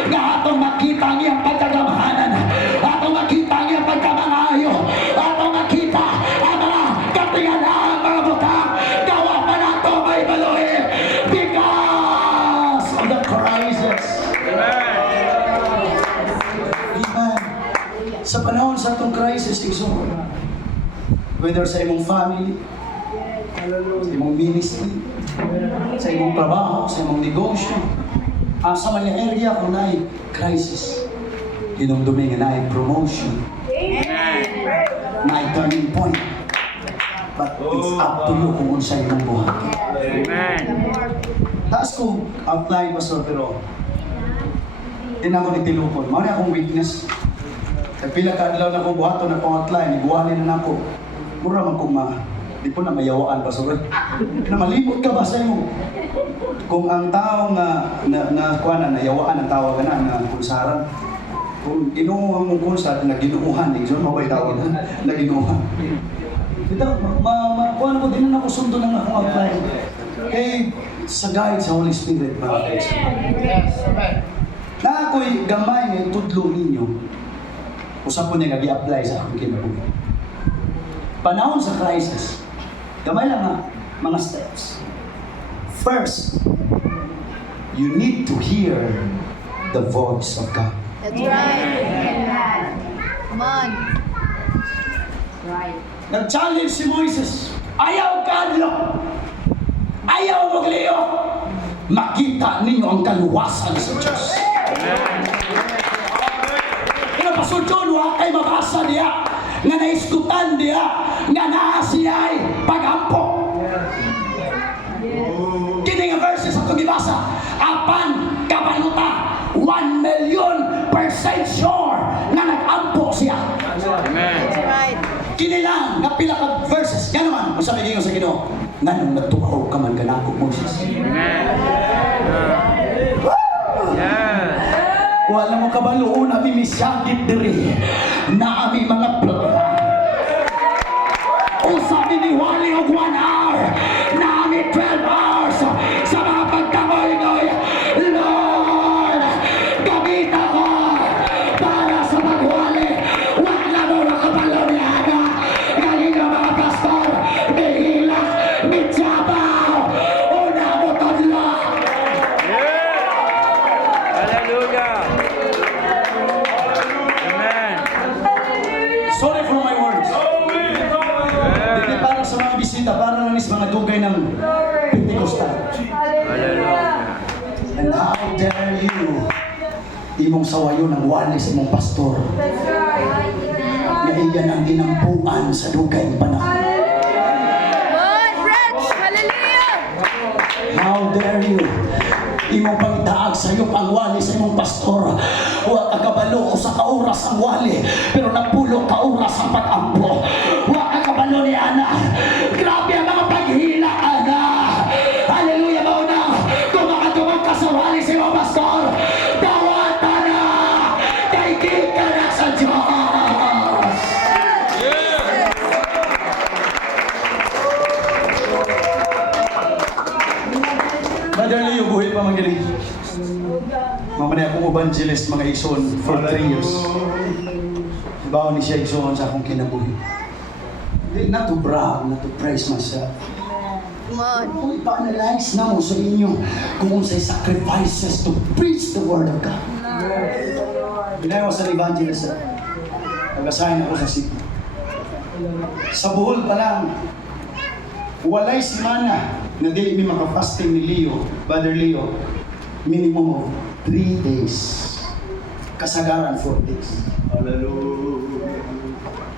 nga atong makita ang iyang pagkagamahanan, atong makita ang iyang pagkamangayo, atong makita ang mga katingalaang mga butang, gawa pa na ito may baluhin because of the crisis. Amen. Sa panahon sa itong crisis, whether sa imong family, sa imong ministry, sa imong trabaho, sa imong negosyo, sa mga area kung na crisis, hinumdumi nga na promotion, na turning point. But it's up to you kung unsa imong buhat. Taas ko outline, Pastor, pero hindi na ako nitilupon. Mao na akong weakness. Pila ka adlaw na akong buhaton na akong outline, igualin na ako. Mura man kung di po na mayawaan, Pastor. Na malimot ka ba sa imo? Kung ang tao nayawaan ang tawag na kunsaran, kung ginuuhan mong kunsar, na ginuuhan, so maway tawag na ginuuhan. Ito, kuha ko din na ako sundo ng akong outline. Kay sa guide sa Holy Spirit, mga na ako'y gamay ng tudlo ninyo, usap po niya nag-i-apply sa akong kinabuhi. Panahon sa crisis, gamay lang mga steps. First, you need to hear the voice of God. That's right. Come on. Right. Nag-challenge si Moises, ayaw kadlo, ayaw magliyo, makita ninyo ang kaluwasan sa Diyos. Pinapasudyon wa kay mabasa niya, nga naiskutan niya, nga naa siya'y pagampo. Kini nga verses ako gibasa, apan kabaluta, 1,000,000% sure na nag-ampo siya. That's right. Kini lang, nga pila ka verses, nga naman, masabi niyo sa Ginoo, nga nung natuhaw ka man ganako, Moses. Wala mo kabaloon na mimisyagit diri na ami mga plano. Usabi ni Wali og 1 hour na ami 12 hours sa mga pagkamoy-ngoy. Lord, gamit ako para sa pagwali. Wala mo nakabalo ni Ana. Galing ang mga pastor, nihila, mitsabaw, una mo tadla. Hallelujah. Amen. Sorry for my words. Hindi para sa mga bisita, para lang sa mga dugay ng Pentecostal. Hallelujah. And how dare you imong sawayon ng wali sa imong pastor na iyan ang ginampuan sa dugay ng panahon. Good, French. Hallelujah. How dare you imong pangitaag sa iyo ang wali sa imong pastor. Wa ka kabalo sa kauras ang wali, pero napulo kauras ang pag-ampo. Wa ka kabalo ni Ana. Grabe ang mga paghila, Ana. Hallelujah, mauna. Kung makatungog ka sa wali sa imong pastor, dawata na. Kaigit ka na sa Diyos. Brother Leo, buhay pa magaling. Mamaya akong evangelist mga ison for 3 years. Bawa ni siya igsoon sa akong kinabuhi. Not to brag, not to praise myself. Come on. Kung ipa-analyze na mo sa inyo kung unsay sacrifices to preach the Word of God. Binayaw sa evangelist. Nag-assign ako sa Cebu. Sa Bohol pa lang, walay simana na di mi makafasting ni Leo, Brother Leo, minimum of 3 days. Kasagaran 4 days. Hallelujah.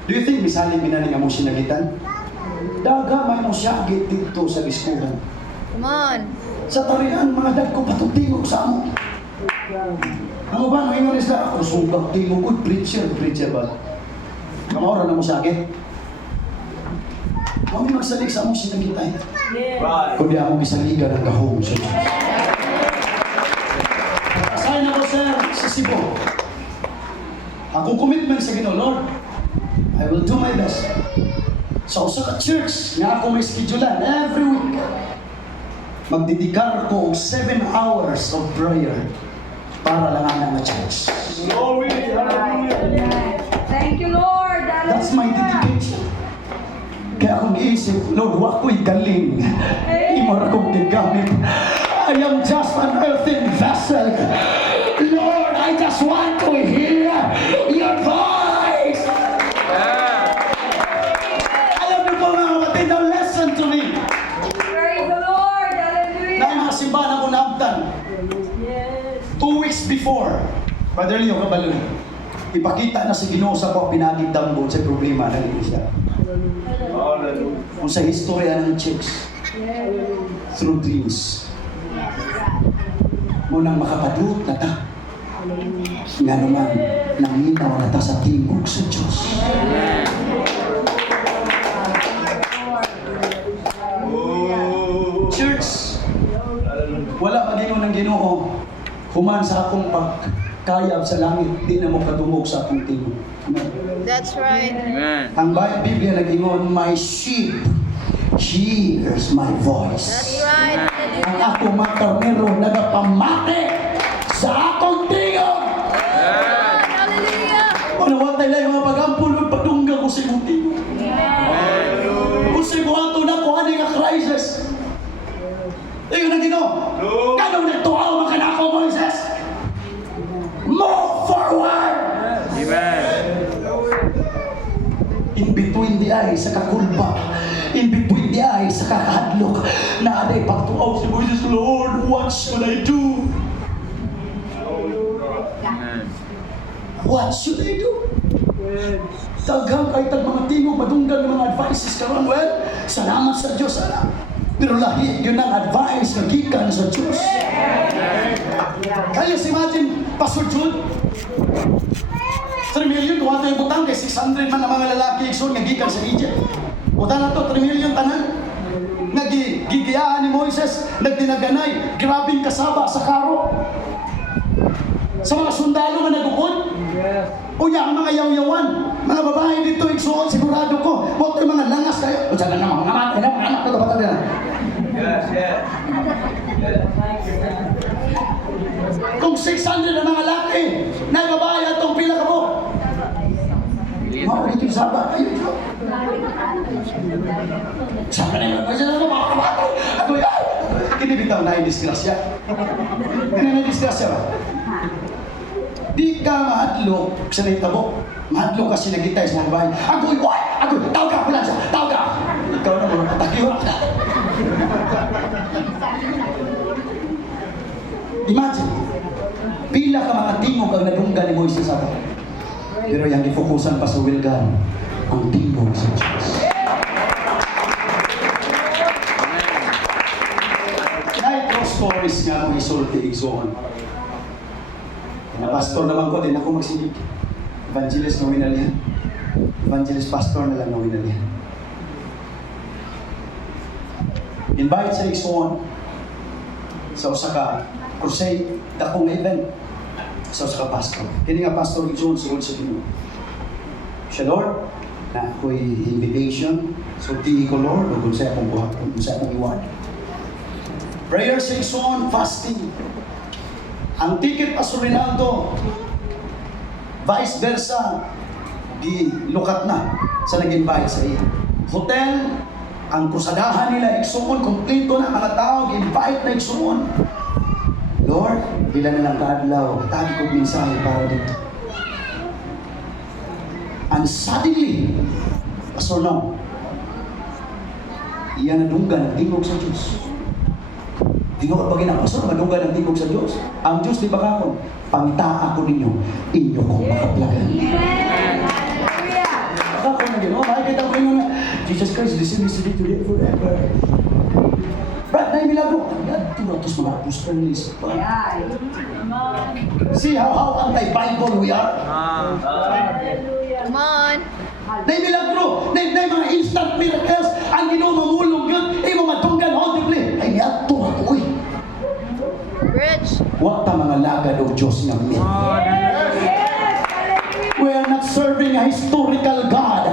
Do you think misali minani nga mo sinagitan? Daga may mo siya dito sa diskuhan. Come on. Sa tarian, mga dagko patugtingog sa amo. Ano ba, ngayon isla ako, sumbag tingog, good preacher ba? Kamaura na mo sa akin. Kami magsalig sa among sinagitay. Kundi ako gisaligan ng gahong sa Diyos. Asahin ako, sir, sa Cebu. Akong commitment sa Ginoo, Lord, I will do my best. Sa usa ka church nga ako may schedulean every week, magdidikar ko og 7 hours of prayer para lang ang church. Glory, hallelujah. Thank you, Lord. That's my dedication. Kaya akong iisip, Lord, wako'y galing. Imor akong gigamit. I am just an earthen vessel. Lord, I just want to hear your voice. Alam niyo po mga kapatid, now listen to me. Praise the Lord. Hallelujah. Na mga simbahan ako naabtan. Yes. 2 weeks before, Brother Leo Cabalon, ipakita na si Ginoo sa ko pinagid dambo sa problema ng iglesia. Kung sa historya ng church, through dreams. Munang makapadut na ta. Nga naman, nanginaw na ta sa tingog sa Diyos. Church, wala magino ng Ginoo. Human sa akong pagkayab sa langit, di na mo kadungog sa akong tingog. That's right. Amen. Ang Biblia nag-ingon, my sheep hears my voice. That's right. Ang akong mga karnero nagapamate sa akong tingog. Hallelujah. Panawatay lang yung mga pag-ampul, magpadungga ko sa imong tingog. Kung sa buhato na ko, ano nga crisis? Tingnan na Ginoo. Ganong nagtuaw makanako, Moises. Move forward! Amen. In between the eyes sa kakulba, in between the eyes sa kakahadlok, na aday pagtuaw si Moises, Lord, what should I do? Amen. What should I do? Taghang kay tag mga tingog, madunggan ng mga advices karon. Well, salamat sa Diyos, anak. Pero lahi, yun ang advice na gikan sa Diyos. Kaya imagine, Pastor Jude, 3 million, kung ato yung butang, kay 600 man ang mga lalaki, ikson, nga gikan sa Egypt. Butang na to, 3 million tanan. Nagigiyaan ni Moises, nagdinaganay, grabing kasaba sa karo. Sa mga sundalo na nagukod. Unya, ang mga yaw-yawan, mga babae dito, iksuot, sigurado ko, huwag yung mga langas kayo. O, dyan na mga matay na, mga anak na dapat na. Kung 600 na mga laki, na babae at itong pila ka mo. Maulit yung saba, ayun ko. Saba na yun, kasi na mga kabatay. Ako yan. Kinibitaw na yung disgrasya. Ano na disgrasya ba? Di ka mahadlok sa naitabo. Mahadlok kasi nagitay sa mga bahay. Agoy! Agoy! Tawag ka! Wala siya! Tawag ka! Ikaw na mga patakiwa ka. Imagine, pila ka mga tingog ang nadunggan ni Moises sa ako. Pero yung ifokusan pa sa Wilgan, ang tingog sa Diyos. Kahit those stories nga mo isulti, igsoon. Na pastor naman ko, din ako magsilip. Evangelist na winalihan. Evangelist pastor na lang na winalihan. Invite sa igsoon sa usa ka crusade, dakong event sa usa ka pastor. Kini nga pastor igsoon sugod sa Ginoo. Siya, Lord, na ako'y invitation. So, tihi ko, Lord, o kung sa akong buhat, kung sa akong iwan. Prayer sa igsoon, fasting. Ang ticket Pastor Rinaldo, vice versa, gilukat na sa nag-invite sa iya. Hotel, ang kusadahan nila igsuon, kompleto na ang tao, gi-invite na igsuon. Lord, bila na lang kaadlaw, tagi ko mensahe para dito. And suddenly, Pastor no, iyan na dunggan ang tingog sa Diyos. Tingog pag Pastor, madunggan ang tingog sa Diyos. Ang Diyos di ba kakon? Pangtaa ko ninyo, inyo kong makaplagan. Kakon na gano'n, makikita ko yun na, Jesus Christ, listen today forever. Brad, na yung milagro. Yan, turatos mga apostol ni Lisa. See how anti-Bible we are? Come on. Na yung milagro, na yung mga instant miracles, ang Ginoo mamulong yun, mga madunggan audibly. Ay, niya, ako eh. Rich. Wa ta mga lagad o Diyos ng min. We are not serving a historical God,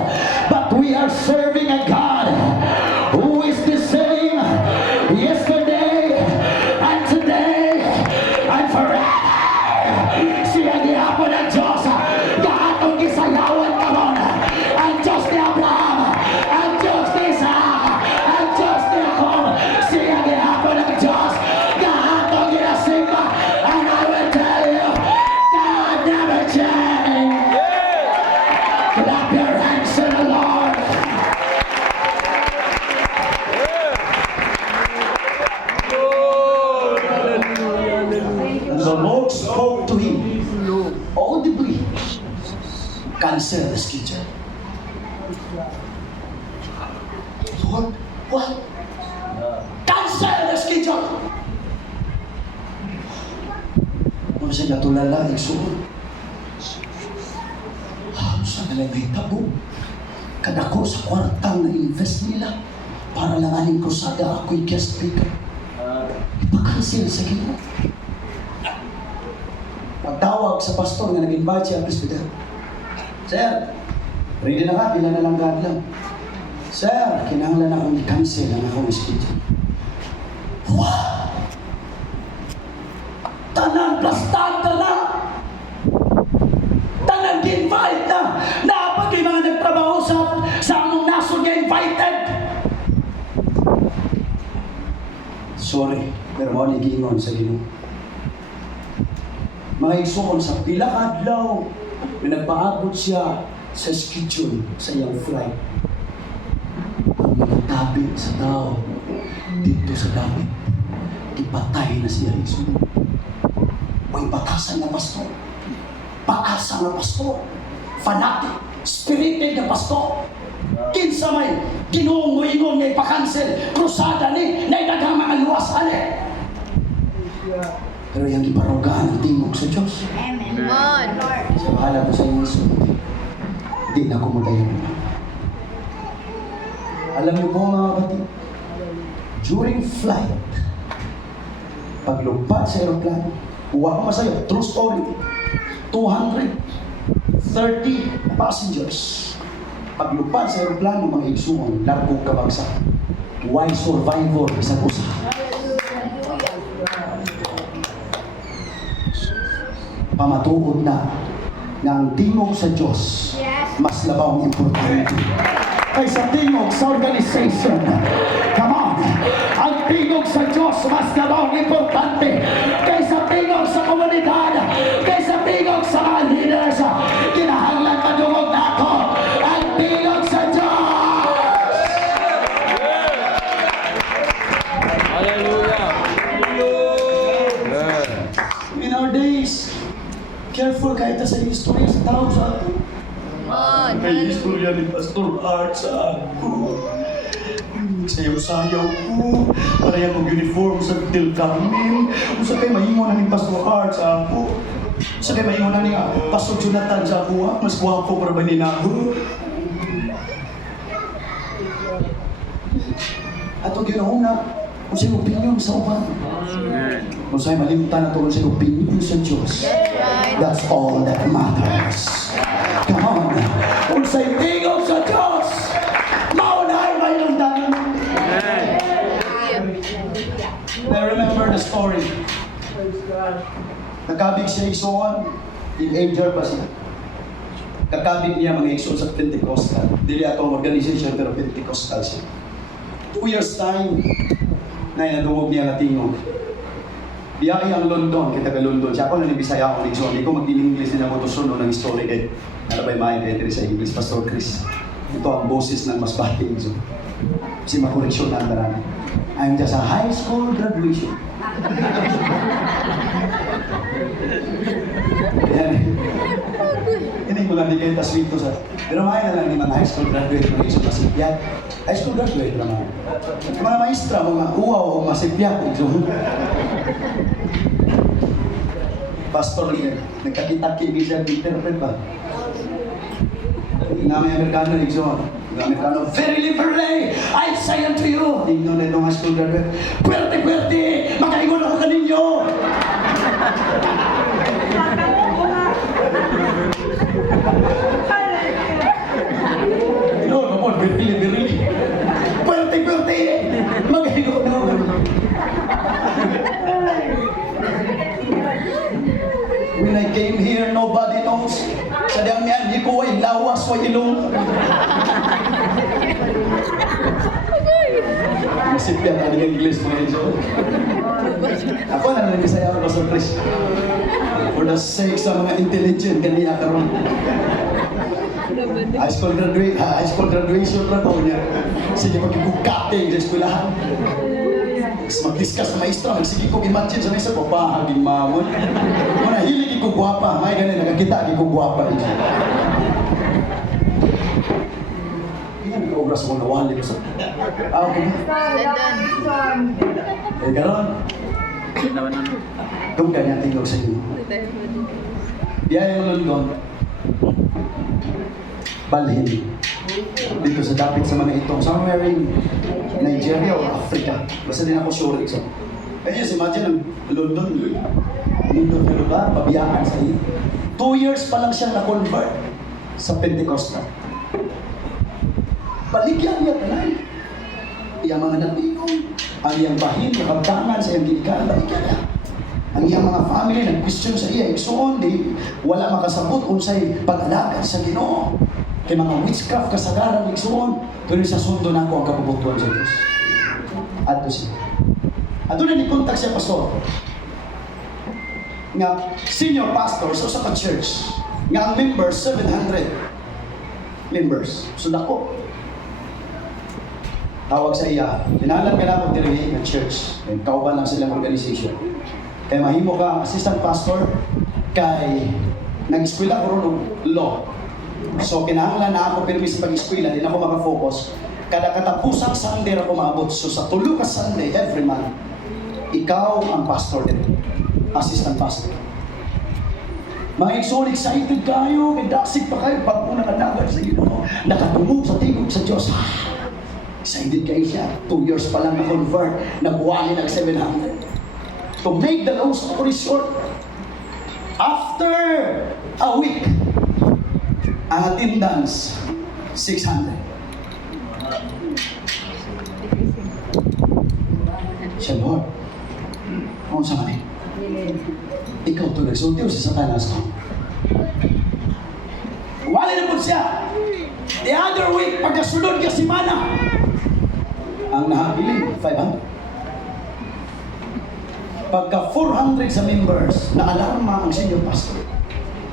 but we are serving a God who is the same yesterday and today and forever. Siya gihapon ang Diyos, gahatong gisayawan ka ron. Ang Diyos ni Abraham, ang Diyos ni Isaac, ang Diyos ni Jacob. Siya gihapon ang Diyos, gahatong ginasimba. And I will tell you, God never changed. Clap your hands to the Lord. And the Lord spoke to him audibly. Cancel the schedule. Lord, what? Cancel the schedule. Kung siya natulala, igsuon. Sa nalagay tabo, kadako sa kwartang na invest nila para lang aning krusada ako'y guest speaker. Ipakansil sa Ginoo. Pagtawag sa pastor nga nag-invite siya ang presbyter. Sir, ready na ka? Pila na lang kadlaw. Sir, kinahanglan akong i-cancel ang akong schedule. Wow! Tanan plastanta na! Tanan gi-invite na! Napag yung mga nagtrabaho sa among nasod nga invited! Sorry, pero mo giingon sa Ginoo. Mga igsoon sa pila ka adlaw, nagpaabot siya sa schedule sa iyang flight. Ang mga tabi sa tao dito sa David, ipatay na siya igsoon. May batasan na pastor, paasa na pastor, fanatic, spirited na pastor. Kinsa may ginungo-ingon nga ipakansel, krusada ni, na idaghang mga luwas ali. Pero yung iparugaan ang tingog sa Diyos. Come on. Sa bahala ko sa inyo, di na ako magayon. Alam niyo po mga kapatid, during flight, paglugpa sa aeroplano, huwag ko masayo, true story, 230 passengers. Paglugpa sa aeroplano, mga igsuon, largong kabagsak. Why survivor sa busa? Pamatuod na ang tingog sa Diyos mas labaw ang importante kaysa tingog sa organization. Come on! Ang tingog sa Diyos mas labaw ang importante kaysa tingog sa komunidad, kaysa tingog sa mga leaders. Kinahanglan madungog na ako ang tingog sa Diyos! Hallelujah. In our days, careful kahit sa istorya sa tao sa atin. Come on. May istorya ni Pastor Art sa ako. Sayaw-sayaw ko. Para yung uniform sa Del Carmen. Usa kay maingon na ni Pastor Art sa ako. Usa kay maingon na ni Pastor Jonathan sa ako. Mas guwapo para ba ni Nago? Ato ginauna. Kung sa'yo opinion sa uban. Kung sa'yo malimutan na ito kung sa'yo opinion sa Diyos. Right. That's all that matters. Come on. Kung sa'yo tingog sa Diyos, maunahay mayroong danon. I remember the story. Nagkabig siya isuon, teenager pa siya. kakabig niya mga igsoon sa Pentecostal. Dili atong organization pero Pentecostal siya. 2 years time na nadungog niya na tingog. Biyahe ang London, kita ka London. Siya ako na ni Bisaya ako ng igsoon. Hindi ko mag-English nila mo to suno ng story kay narabay maayong entry sa English, Pastor Chris. Ito ang boses ng mas bati igsoon. Kasi makoreksyon na ang marami. I'm just a high school graduation. Yan. Hindi ko lang di kayo taswito sa... Pero may na lang ni mga high school graduate ng isang masipyat. High school graduate naman. Yung mga maestra, mga uwaw o masipyat. Pastor, nagkakita-kibig siya, interpret ba? Nga may Amerikano, igsoon. Nga Amerikano, very liberally, I say unto you. Tingnan na itong high school graduate. Puwerte! Makaingon ako kaninyo! No, come on, very liberally. Puwerte! Makaingon ako. When I came here, nobody knows. Sadyang niyan, di ko ay lawas o ilong. Masipyan na ng English mga ito. Ako na nang Bisaya ako, Pastor Chris. For the sake sa mga intelligent, kaniya karon. High school graduation na po niya. Sige, magkikukate sa eskwelahan. Mag-discuss sa maestra, magsige ko imagine sa maestra, papahaging mamon. Muna, hilig ko guwapa. May ganun, nakakita, hindi ko guwapa. Yan, obras ko nawali ko sa... Okay. Eh, karon. Kung ganyan tingog sa inyo. Biyaya mo London. Balhin. Dito sa dapit sa mga itong somewhere in Nigeria or Africa. Basta din ako sure ito. Kaya just imagine ang London. London na lugar, pabiyaan sa iyo. 2 years pa lang siyang na-convert sa Pentecostal. Baligyan niya tanay. Iyang mga natinong, ang iyang bahin, nakabdangan sa iyang ginikanan, baligyan niya. Ang iyang mga family nag-question sa iya, iksoon, di wala makasabot kung sa'y pag-alaga sa Ginoo. Kay mga witchcraft kasagaran igsoon, pero sa sundo na ako ang kapubutuan sa Diyos. Ato siya. Ato na ni-contact siya, Pastor. Nga, senior pastor sa usa ka church. Nga ang members, 700 members. So dako. Tawag sa iya. Pinahalan ka na ako diri ng church. Kauban lang silang organization. Kaya mahimo ka, assistant pastor, kay nag-eskwela ko ron ng law. So, kinahanglan na ako permis sa pag-eskwela, din ako makafocus. Kada katapusang Sunday ako maabot. So, sa tulo ka Sunday, every month, ikaw ang pastor din. Assistant pastor. Mga exotic, excited kayo, may dasig pa kayo, pag unang kanagal sa Ginoo, nakatungog sa tingog sa Diyos. Excited kayo siya. 2 years pa lang na-convert, nabuwali ng 700. To make the long story short, after a week, ang attendance, 600. Siya, Lord, ano sa kanya? Ikaw ito nagsulti o si Satanas to? Wala na po siya. The other week, pagkasunod ka simana, ang nahabiling, 500. Pagka 400 sa members, na-alarma ang senior pastor.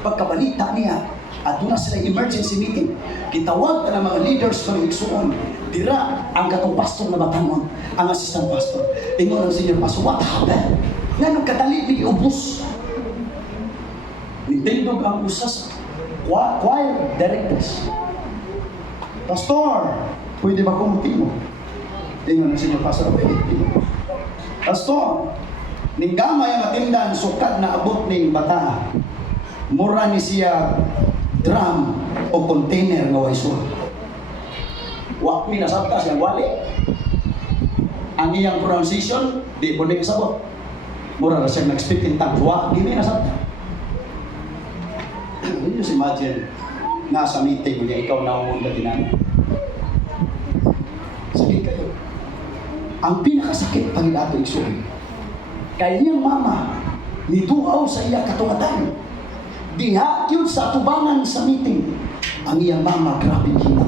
Pagkabalita niya, at doon na sila emergency meeting. Kitawag ka ng mga leaders ng igsuon. Dira ang katong pastor na batanon, ang assistant pastor. Ingon ang senior pastor, what happened? Nga nung kadali, ubus. Nintendog ang usas choir directors. Pastor, pwede ba kumutin mo? Ingon ang senior pastor, pwede. Pastor, ning gamay ang atindan, sukat na abot ning bata. Mura ni siya drum o container nga way sul. Wa mi nasabta siya wali. Ang iyang pronunciation di po ni kasabot. Mura na siya nag-speaking tongues. Wa di mi nasabta. Just imagine nasa meeting niya ikaw na umunta dinan. Sige kayo. Ang pinakasakit pag ato igsuon. Kaya niyang mama nituaw sa iya katungatan. Diha yun sa atubangan sa meeting. ang iyang mama grabe hinap.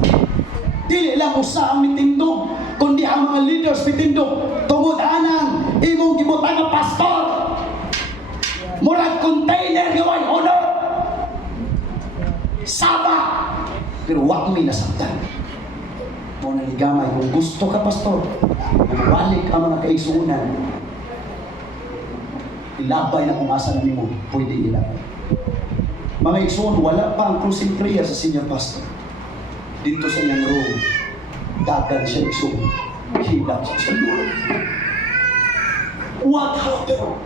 Dili lang usa ang mitindog, kundi ang mga leaders mitindog. Tungod anang imong gibutan nga pastor. Murag container nga way honor. Sama. Pero wag mi nasabtan. Mo naligamay kung gusto ka pastor. Balik ang mga kaigsuunan. Ilabay na kung asa na nimo pwede ilabay. Mga igsoon, wala pa ang closing prayer sa senior pastor. Dito sa iyang room, dagan siya igsoon. Hilap siya sa Lord. What happened?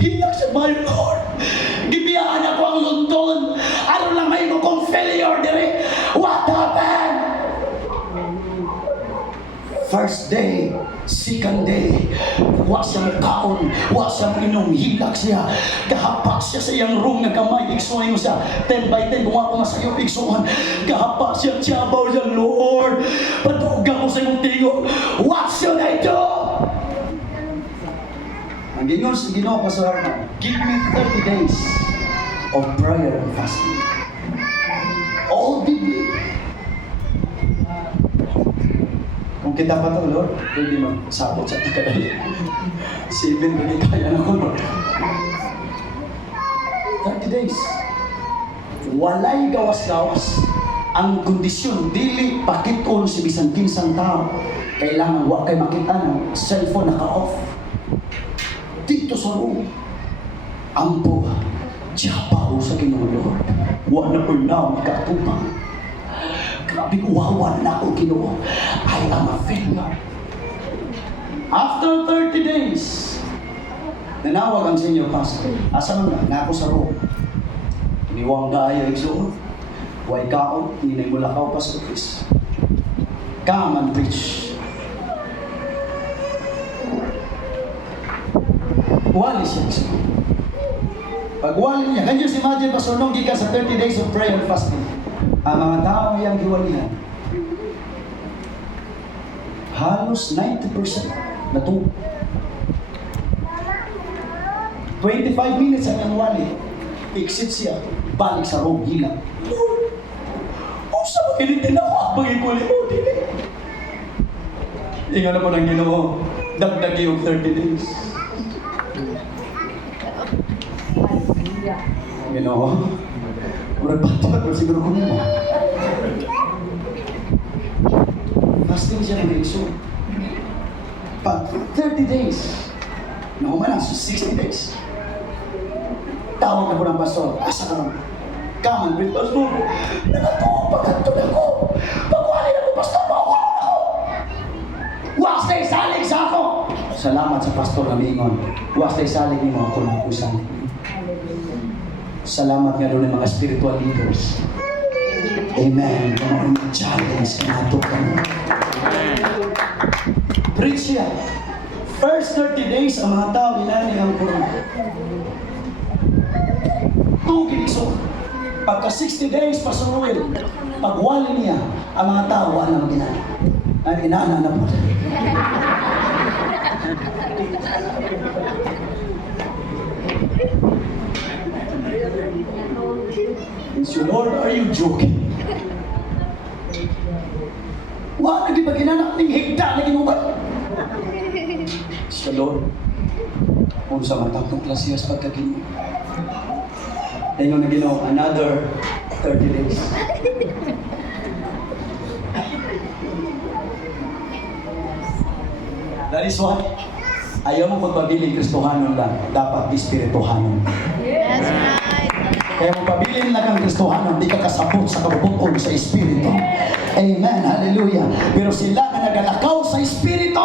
Hilap siya, my Lord. Gibiyaan ako ang London. Ano lang may mo kong failure dire? What happened? First day, second day, wa siya makaon, wa siya inom, hilak siya, kahapak siya sa iyang room nga kamay, igsuhin mo siya, 10 by 10, kung ako masayo, igsuhan, kahapak siya, tiyabaw siya, Lord, patuga ko sa iyong tingo, what should I do? Ang gingon sa Ginoo, Pastor Arman, give me 30 days of prayer and fasting. All bibli. Kung kita pa ito, Lord, pwede magsabot sa takadali. 7 rin kaya na ko, Lord. 30 days. Walay gawas-gawas. Ang kondisyon, dili pakiton si bisan kinsang tao. Kailangan wa kay makita ng cellphone naka-off. Dito sa room. Ampo, tiyapaw sa Ginoo, Lord. Wa na po na katupang. Grabe uwawan na ako, Ginoo. I am a failure. After 30 days, nanawag ang senior pastor. Asa man na ako sa room. Niwang gaya igsoon. Way kaon, ninay mula kao Pastor Chris. Come and preach. Wali siya igsoon. Pag wali niya, can you imagine Pastor nung gikan sa 30 days of prayer and fasting? Ang mga tao iyang giwalihan, halos 90% natulog. 25 minutes ang iyang wali, exit siya, balik sa room, hilang. O sa magilitin ako, magiguli mo, dili. Inga na po ng Ginoo, dagdagi yung 30 days. Ginoo, murag bato ko siguro ko mo. Fasting siya ng Igsoon. Pag 30 days, nakumalang sa 60 days, tawag na po ng pastor, asa ka naman? Come and breathe, Pastor. Nagatuwa, pagkantun ako. Pagwali na po, Pastor, maukulong ako. Wastay salig sa ako. Salamat sa pastor na mingon. Wastay salig ni mga kulong ko salig. Salamat nga doon ng mga spiritual leaders. Amen. Kung ang challenge na ito kami. Preach siya. First 30 days, ang mga tao inani ang kurma. Tugin iso. Pagka 60 days, Pastor Will, pagwali niya, ang mga tao walang inani. Ay, inaana na po. So, Lord, are you joking? Wala naging pag-inanak ng higda na ginubat. So, Lord, kung sa matang klasiyas pagkagino, tayo na ginawa another 30 days. That is why ayaw mo pagpabiling Kristohanon lang, dapat Espirituhanon. That's right. Kaya kung pabilin lang ang Kristohanon, di ka kasabot sa kabubuton sa Espiritu. Amen, hallelujah. Pero sila na nagalakaw sa Espiritu,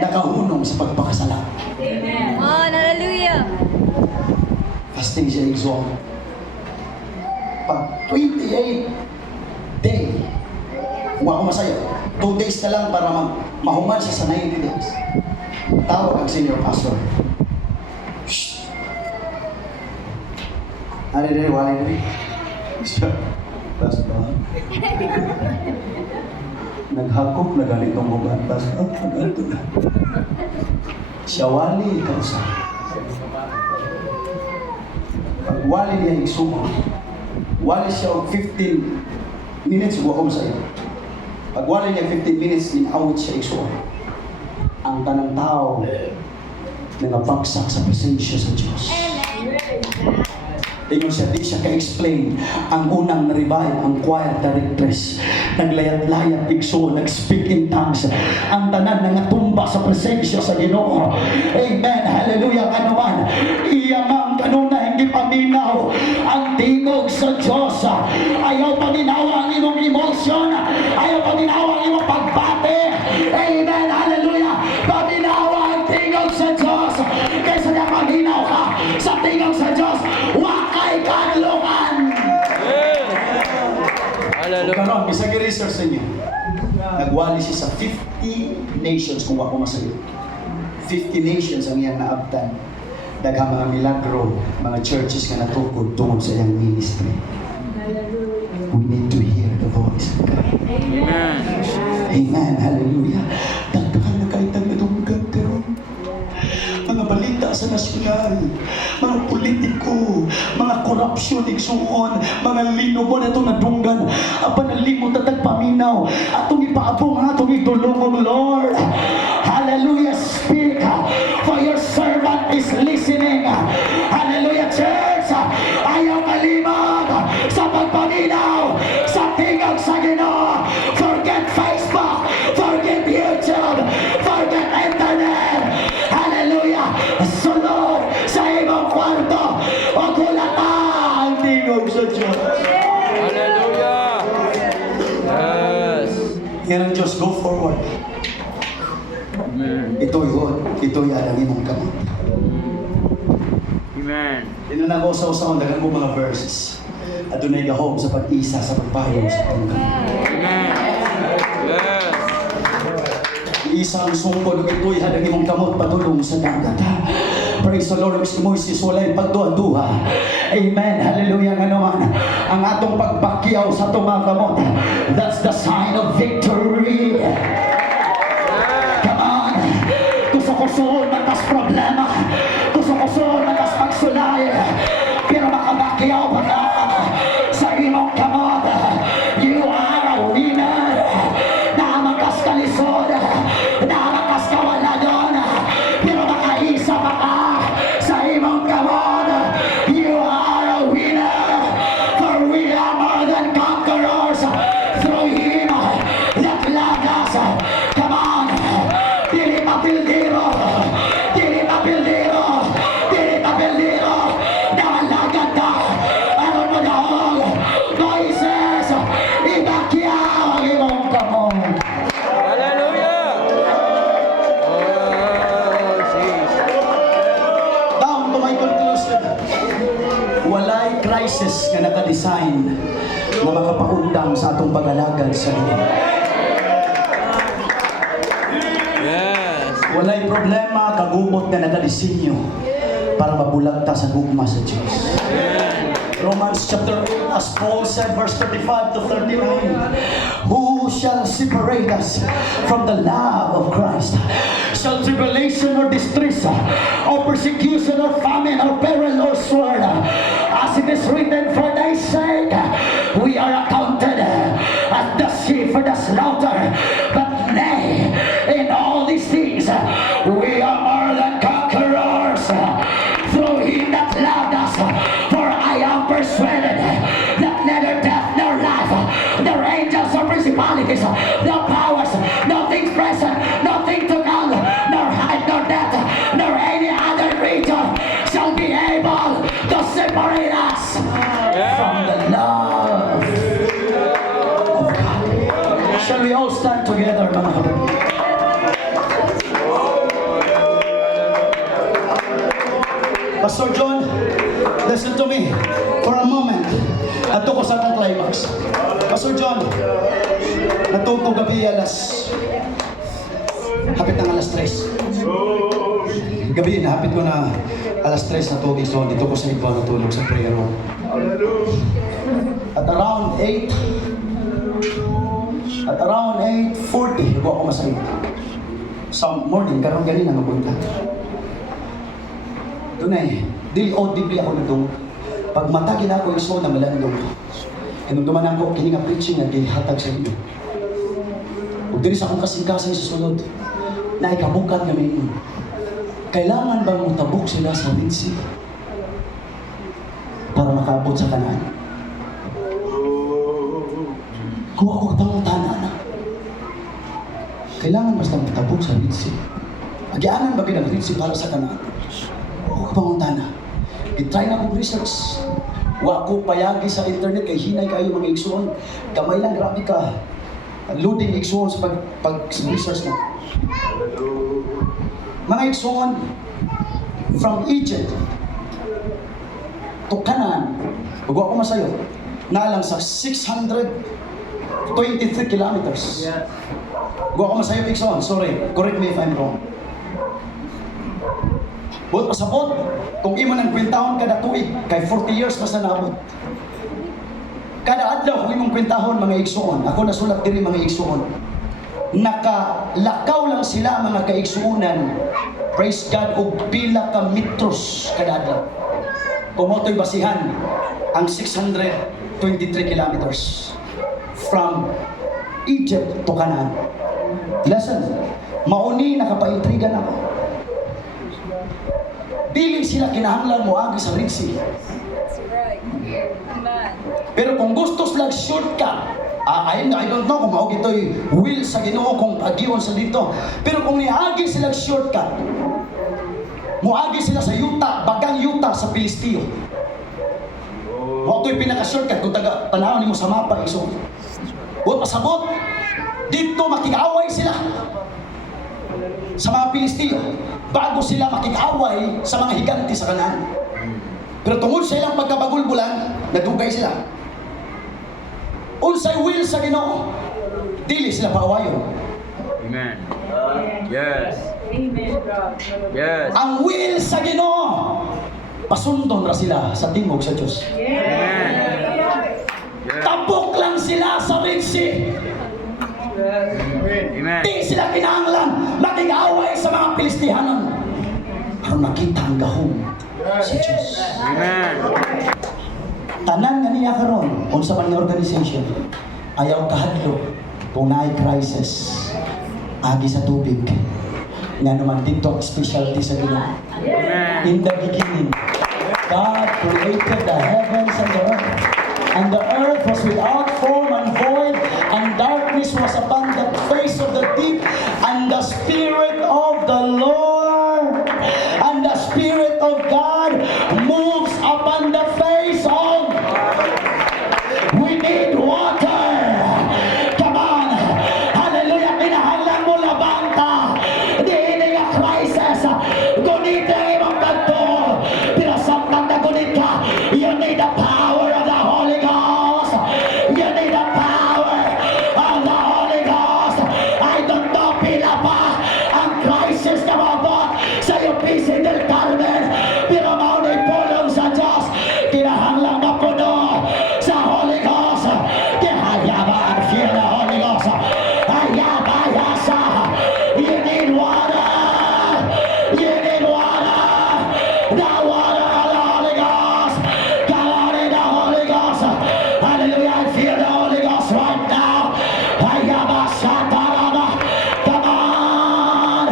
nakahunong sa pagpakasala. Come on, hallelujah. Fasting siya exalt. Pag 28 day, huwag ko masaya. 2 days na lang para mahuman siya sa 90 days. Tawag ang senior pastor. Shh! Ano rin, wala rin. Siya, pastor. Naghakok na ganitong ugat. Pastor, ganito na. Siya wali, ikaw sa. Pag wali niya isumo, wali siya og 15 minutes wa ko sa iyo. Pag wali niya 15 minutes in-out siya igsoon. Ang tanang tao nangabagsak sa presensya sa Diyos. Ingon siya, di siya ka-explain. Ang unang na-revive, ang choir directress, naglayat-layat, igso, nag-speak in tongues. Ang tanan na natumba sa presensya sa Ginoo. Amen, hallelujah, kanuman. Iyamang kanuna, hindi paminaw ang tingog sa Diyos. Ayaw paminaw ang imong emosyon. Ayaw paminaw ang imong pagbate. Amen, hallelujah. Paminaw ang tingog sa Diyos. Kaysa na paminaw ka sa tingog sa Diyos, wakay kadlungan. Hallelujah. Karon, bisag i-research sa inyo. Nagwali siya sa 50 nations kung ako masagot. 50 nations ang iyang naabtan. Daghang mga milagro, mga churches nga natukod tungod sa iyang ministry. We need to hear the voice of God. Amen. Amen. Hallelujah. Daghang na kaitang nadunggan karon. Mga balita sa nasyonal, mga politiko, mga korupsyon, igsuon, mga linubo na itong nadunggan, ang panalimot at nagpaminaw, atong ipaabong ang atong idulungong Lord. Hallelujah, speak, for your servant is listening. Hallelujah, church, ayaw kalimag sa pagpaminaw, sa tingog sa Ginoo. Forget Facebook, forget YouTube, forget internet. Hallelujah, sunod sa imong kwarto, o kulata ang tingog sa Diyos. Hallelujah. Yes. Yan ang Diyos, go forward. Amen. Ito'y hon, ito'y ang imong kamot. Amen. Tinunang ko sa usahon, dagan mo mga verses. At doon ay gahom sa pag-isa, sa pagpayo sa itong Amen. Yes. isang sungkod, ito'y hadang imong kamot patulong sa dagat. Praise the Lord, si Moises, walay pagduha-duha. Amen, hallelujah nga naman. Ang atong pagbakyaw sa itong mga kamot, that's the sign of victory. Come on, kuso-kuso, natas problema, kuso-kuso, natas pagsulay, pero makabakyaw pa ka sa imong kamot. You are a winner. Namakas ka lisod, namakas ka wala doon, pero makaisa pa ka sa imong kamot. You are a winner, for we are more than conquerors through Him that loved us. Come on, dili mapildiro, dili mapildiro, dili mapildiro, nawalagad ka, aron mo daog, Moises, ibakyaw ang imong kamot. Hallelujah. Oh, Jesus. Down to my conclusion. Walay crisis nga naka-design na makapaundang sa atong pag-alagad sa Ginoo. Yes. Walay problema, kagumot na naka-disenyo para mabulagta sa gugma sa Diyos. Romans chapter 8, as Paul said, verse 35 to 39, who shall separate us from the love of Christ? Shall tribulation or distress, or persecution or famine or peril or sword? As it is written, for thy sake we are accounted as the sheep for the slaughter. But nay, in all these things we are more than conquerors through Him that loved us. For I am persuaded that neither death nor life, nor angels or principalities, nor powers, nor things present, nothing to come, nor height nor depth, nor any other creature shall be able to separate us from the love of God. Shall we all stand together, mga kapatid? Pastor John, listen to me for a moment. Ato ko sa atong climax. Pastor John, natutong gabi hapit ng alas 3. Gabi, nahapit ko na alas 3 natulog. So, dito ko sa iba natulog sa prayer room. At around 8:40, ako masayit. Sa morning, karong ganina mapunta. Doon dili audibly ako nadung. Pag mata gina ko iso na malandong. Nung dumanan ko, kini nga preaching nga gihatag sa inyo. Ug diri sa akong kasing-kasing sa sulod, na ikabukat nga may kailangan bang mutabok sila sa Red Sea para makaabot sa Kanaan? Kung ako pangutana na, kailangan basta mutabok sa Red Sea. Agianan ba ng Red Sea para sa Kanaan? Ako pangutana. I-try na akong research. Wa ko payagi sa internet kay hinay kayo mga igsoon. Kamay lang, grabe ka. Loading igsoon sa pag-research na. Mga igsoon from Egypt to Canaan, huwag ako masayo, na lang sa 623 kilometers. Huwag ako masayo, igsoon. Sorry, correct me if I'm wrong. Buot pasabot, kung imo ng kwentahon kada tuig, kay 40 years basta naabot. Kada adlaw kung imong kwentahon mga igsuon, ako nasulat diri mga igsuon. Nakalakaw lang sila mga kaigsuonan. Praise God, og pila ka metros kada adlaw. Kung mo'to'y basihan ang 623 kilometers from Egypt to Canaan. Listen, mauni nakapaintrigan ako. Dili sila kinahanglan mo agi sa Red Sea. That's right. Amen. Pero kung gusto sila shortcut, I don't know kung maog ito'y will sa Ginoo kung agiyon sa dito. Pero kung niagi sila shortcut, muagi sila sa Yuta, bagang Yuta sa Pilistio. Mo ito'y pinaka-shortcut kung tanaw ni mo sa mapa iso. Huwag pasabot, dito makikaway sila sa mga Pilistio bago sila makikaway sa mga higanti sa Kanaan. Pero tungod sa ilang pagkabagulbulan, nadugay sila. Unsay will sa Ginoo, dili sila paawayon. Amen. Yes. Amen, God. Yes. Ang will sa Ginoo, pasundon ra sila sa tingog sa Dios. Amen. Yes. Tabok lang sila sa Red Sea. Amen. Di sila kinahanglan makig-away sa mga Pilistihanon. Pero nakita ang gahom sa Diyos. Amen. Tanan nga niya karon unsa man nga organization, ayaw kahadlo kung naay crisis agi sa tubig nga naman dito ang specialty sa Ginoo. Amen. In the beginning, God created the heavens and the earth. And the earth was without form and void, and darkness was upon the face of the deep, and the Spirit of the Lord and the Spirit of God moves upon the face of. We need water. Come on. Hallelujah. Kinahanglan mo labanta. Di ini nga crisis. Gunit ang imong kanto. Pero samtang nagunit ka, you need the power of the Holy Ghost. You need the power of the Holy Ghost. I don't know pila pa ang crisis na mabot sa iyong pisin del Carmen. Pero maunay pulong sa Diyos. Kinahanglan mapuno sa Holy Ghost. Kihayaba and feel the Holy Ghost. Hayaba yasa. You need water. You need water. The water of the Holy Ghost. Come on in the Holy Ghost. Hallelujah. I feel the Holy Ghost right now. Hayaba satarama. Come on.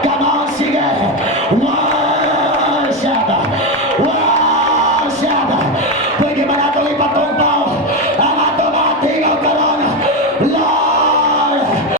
Come on, sige. Worship. Worship.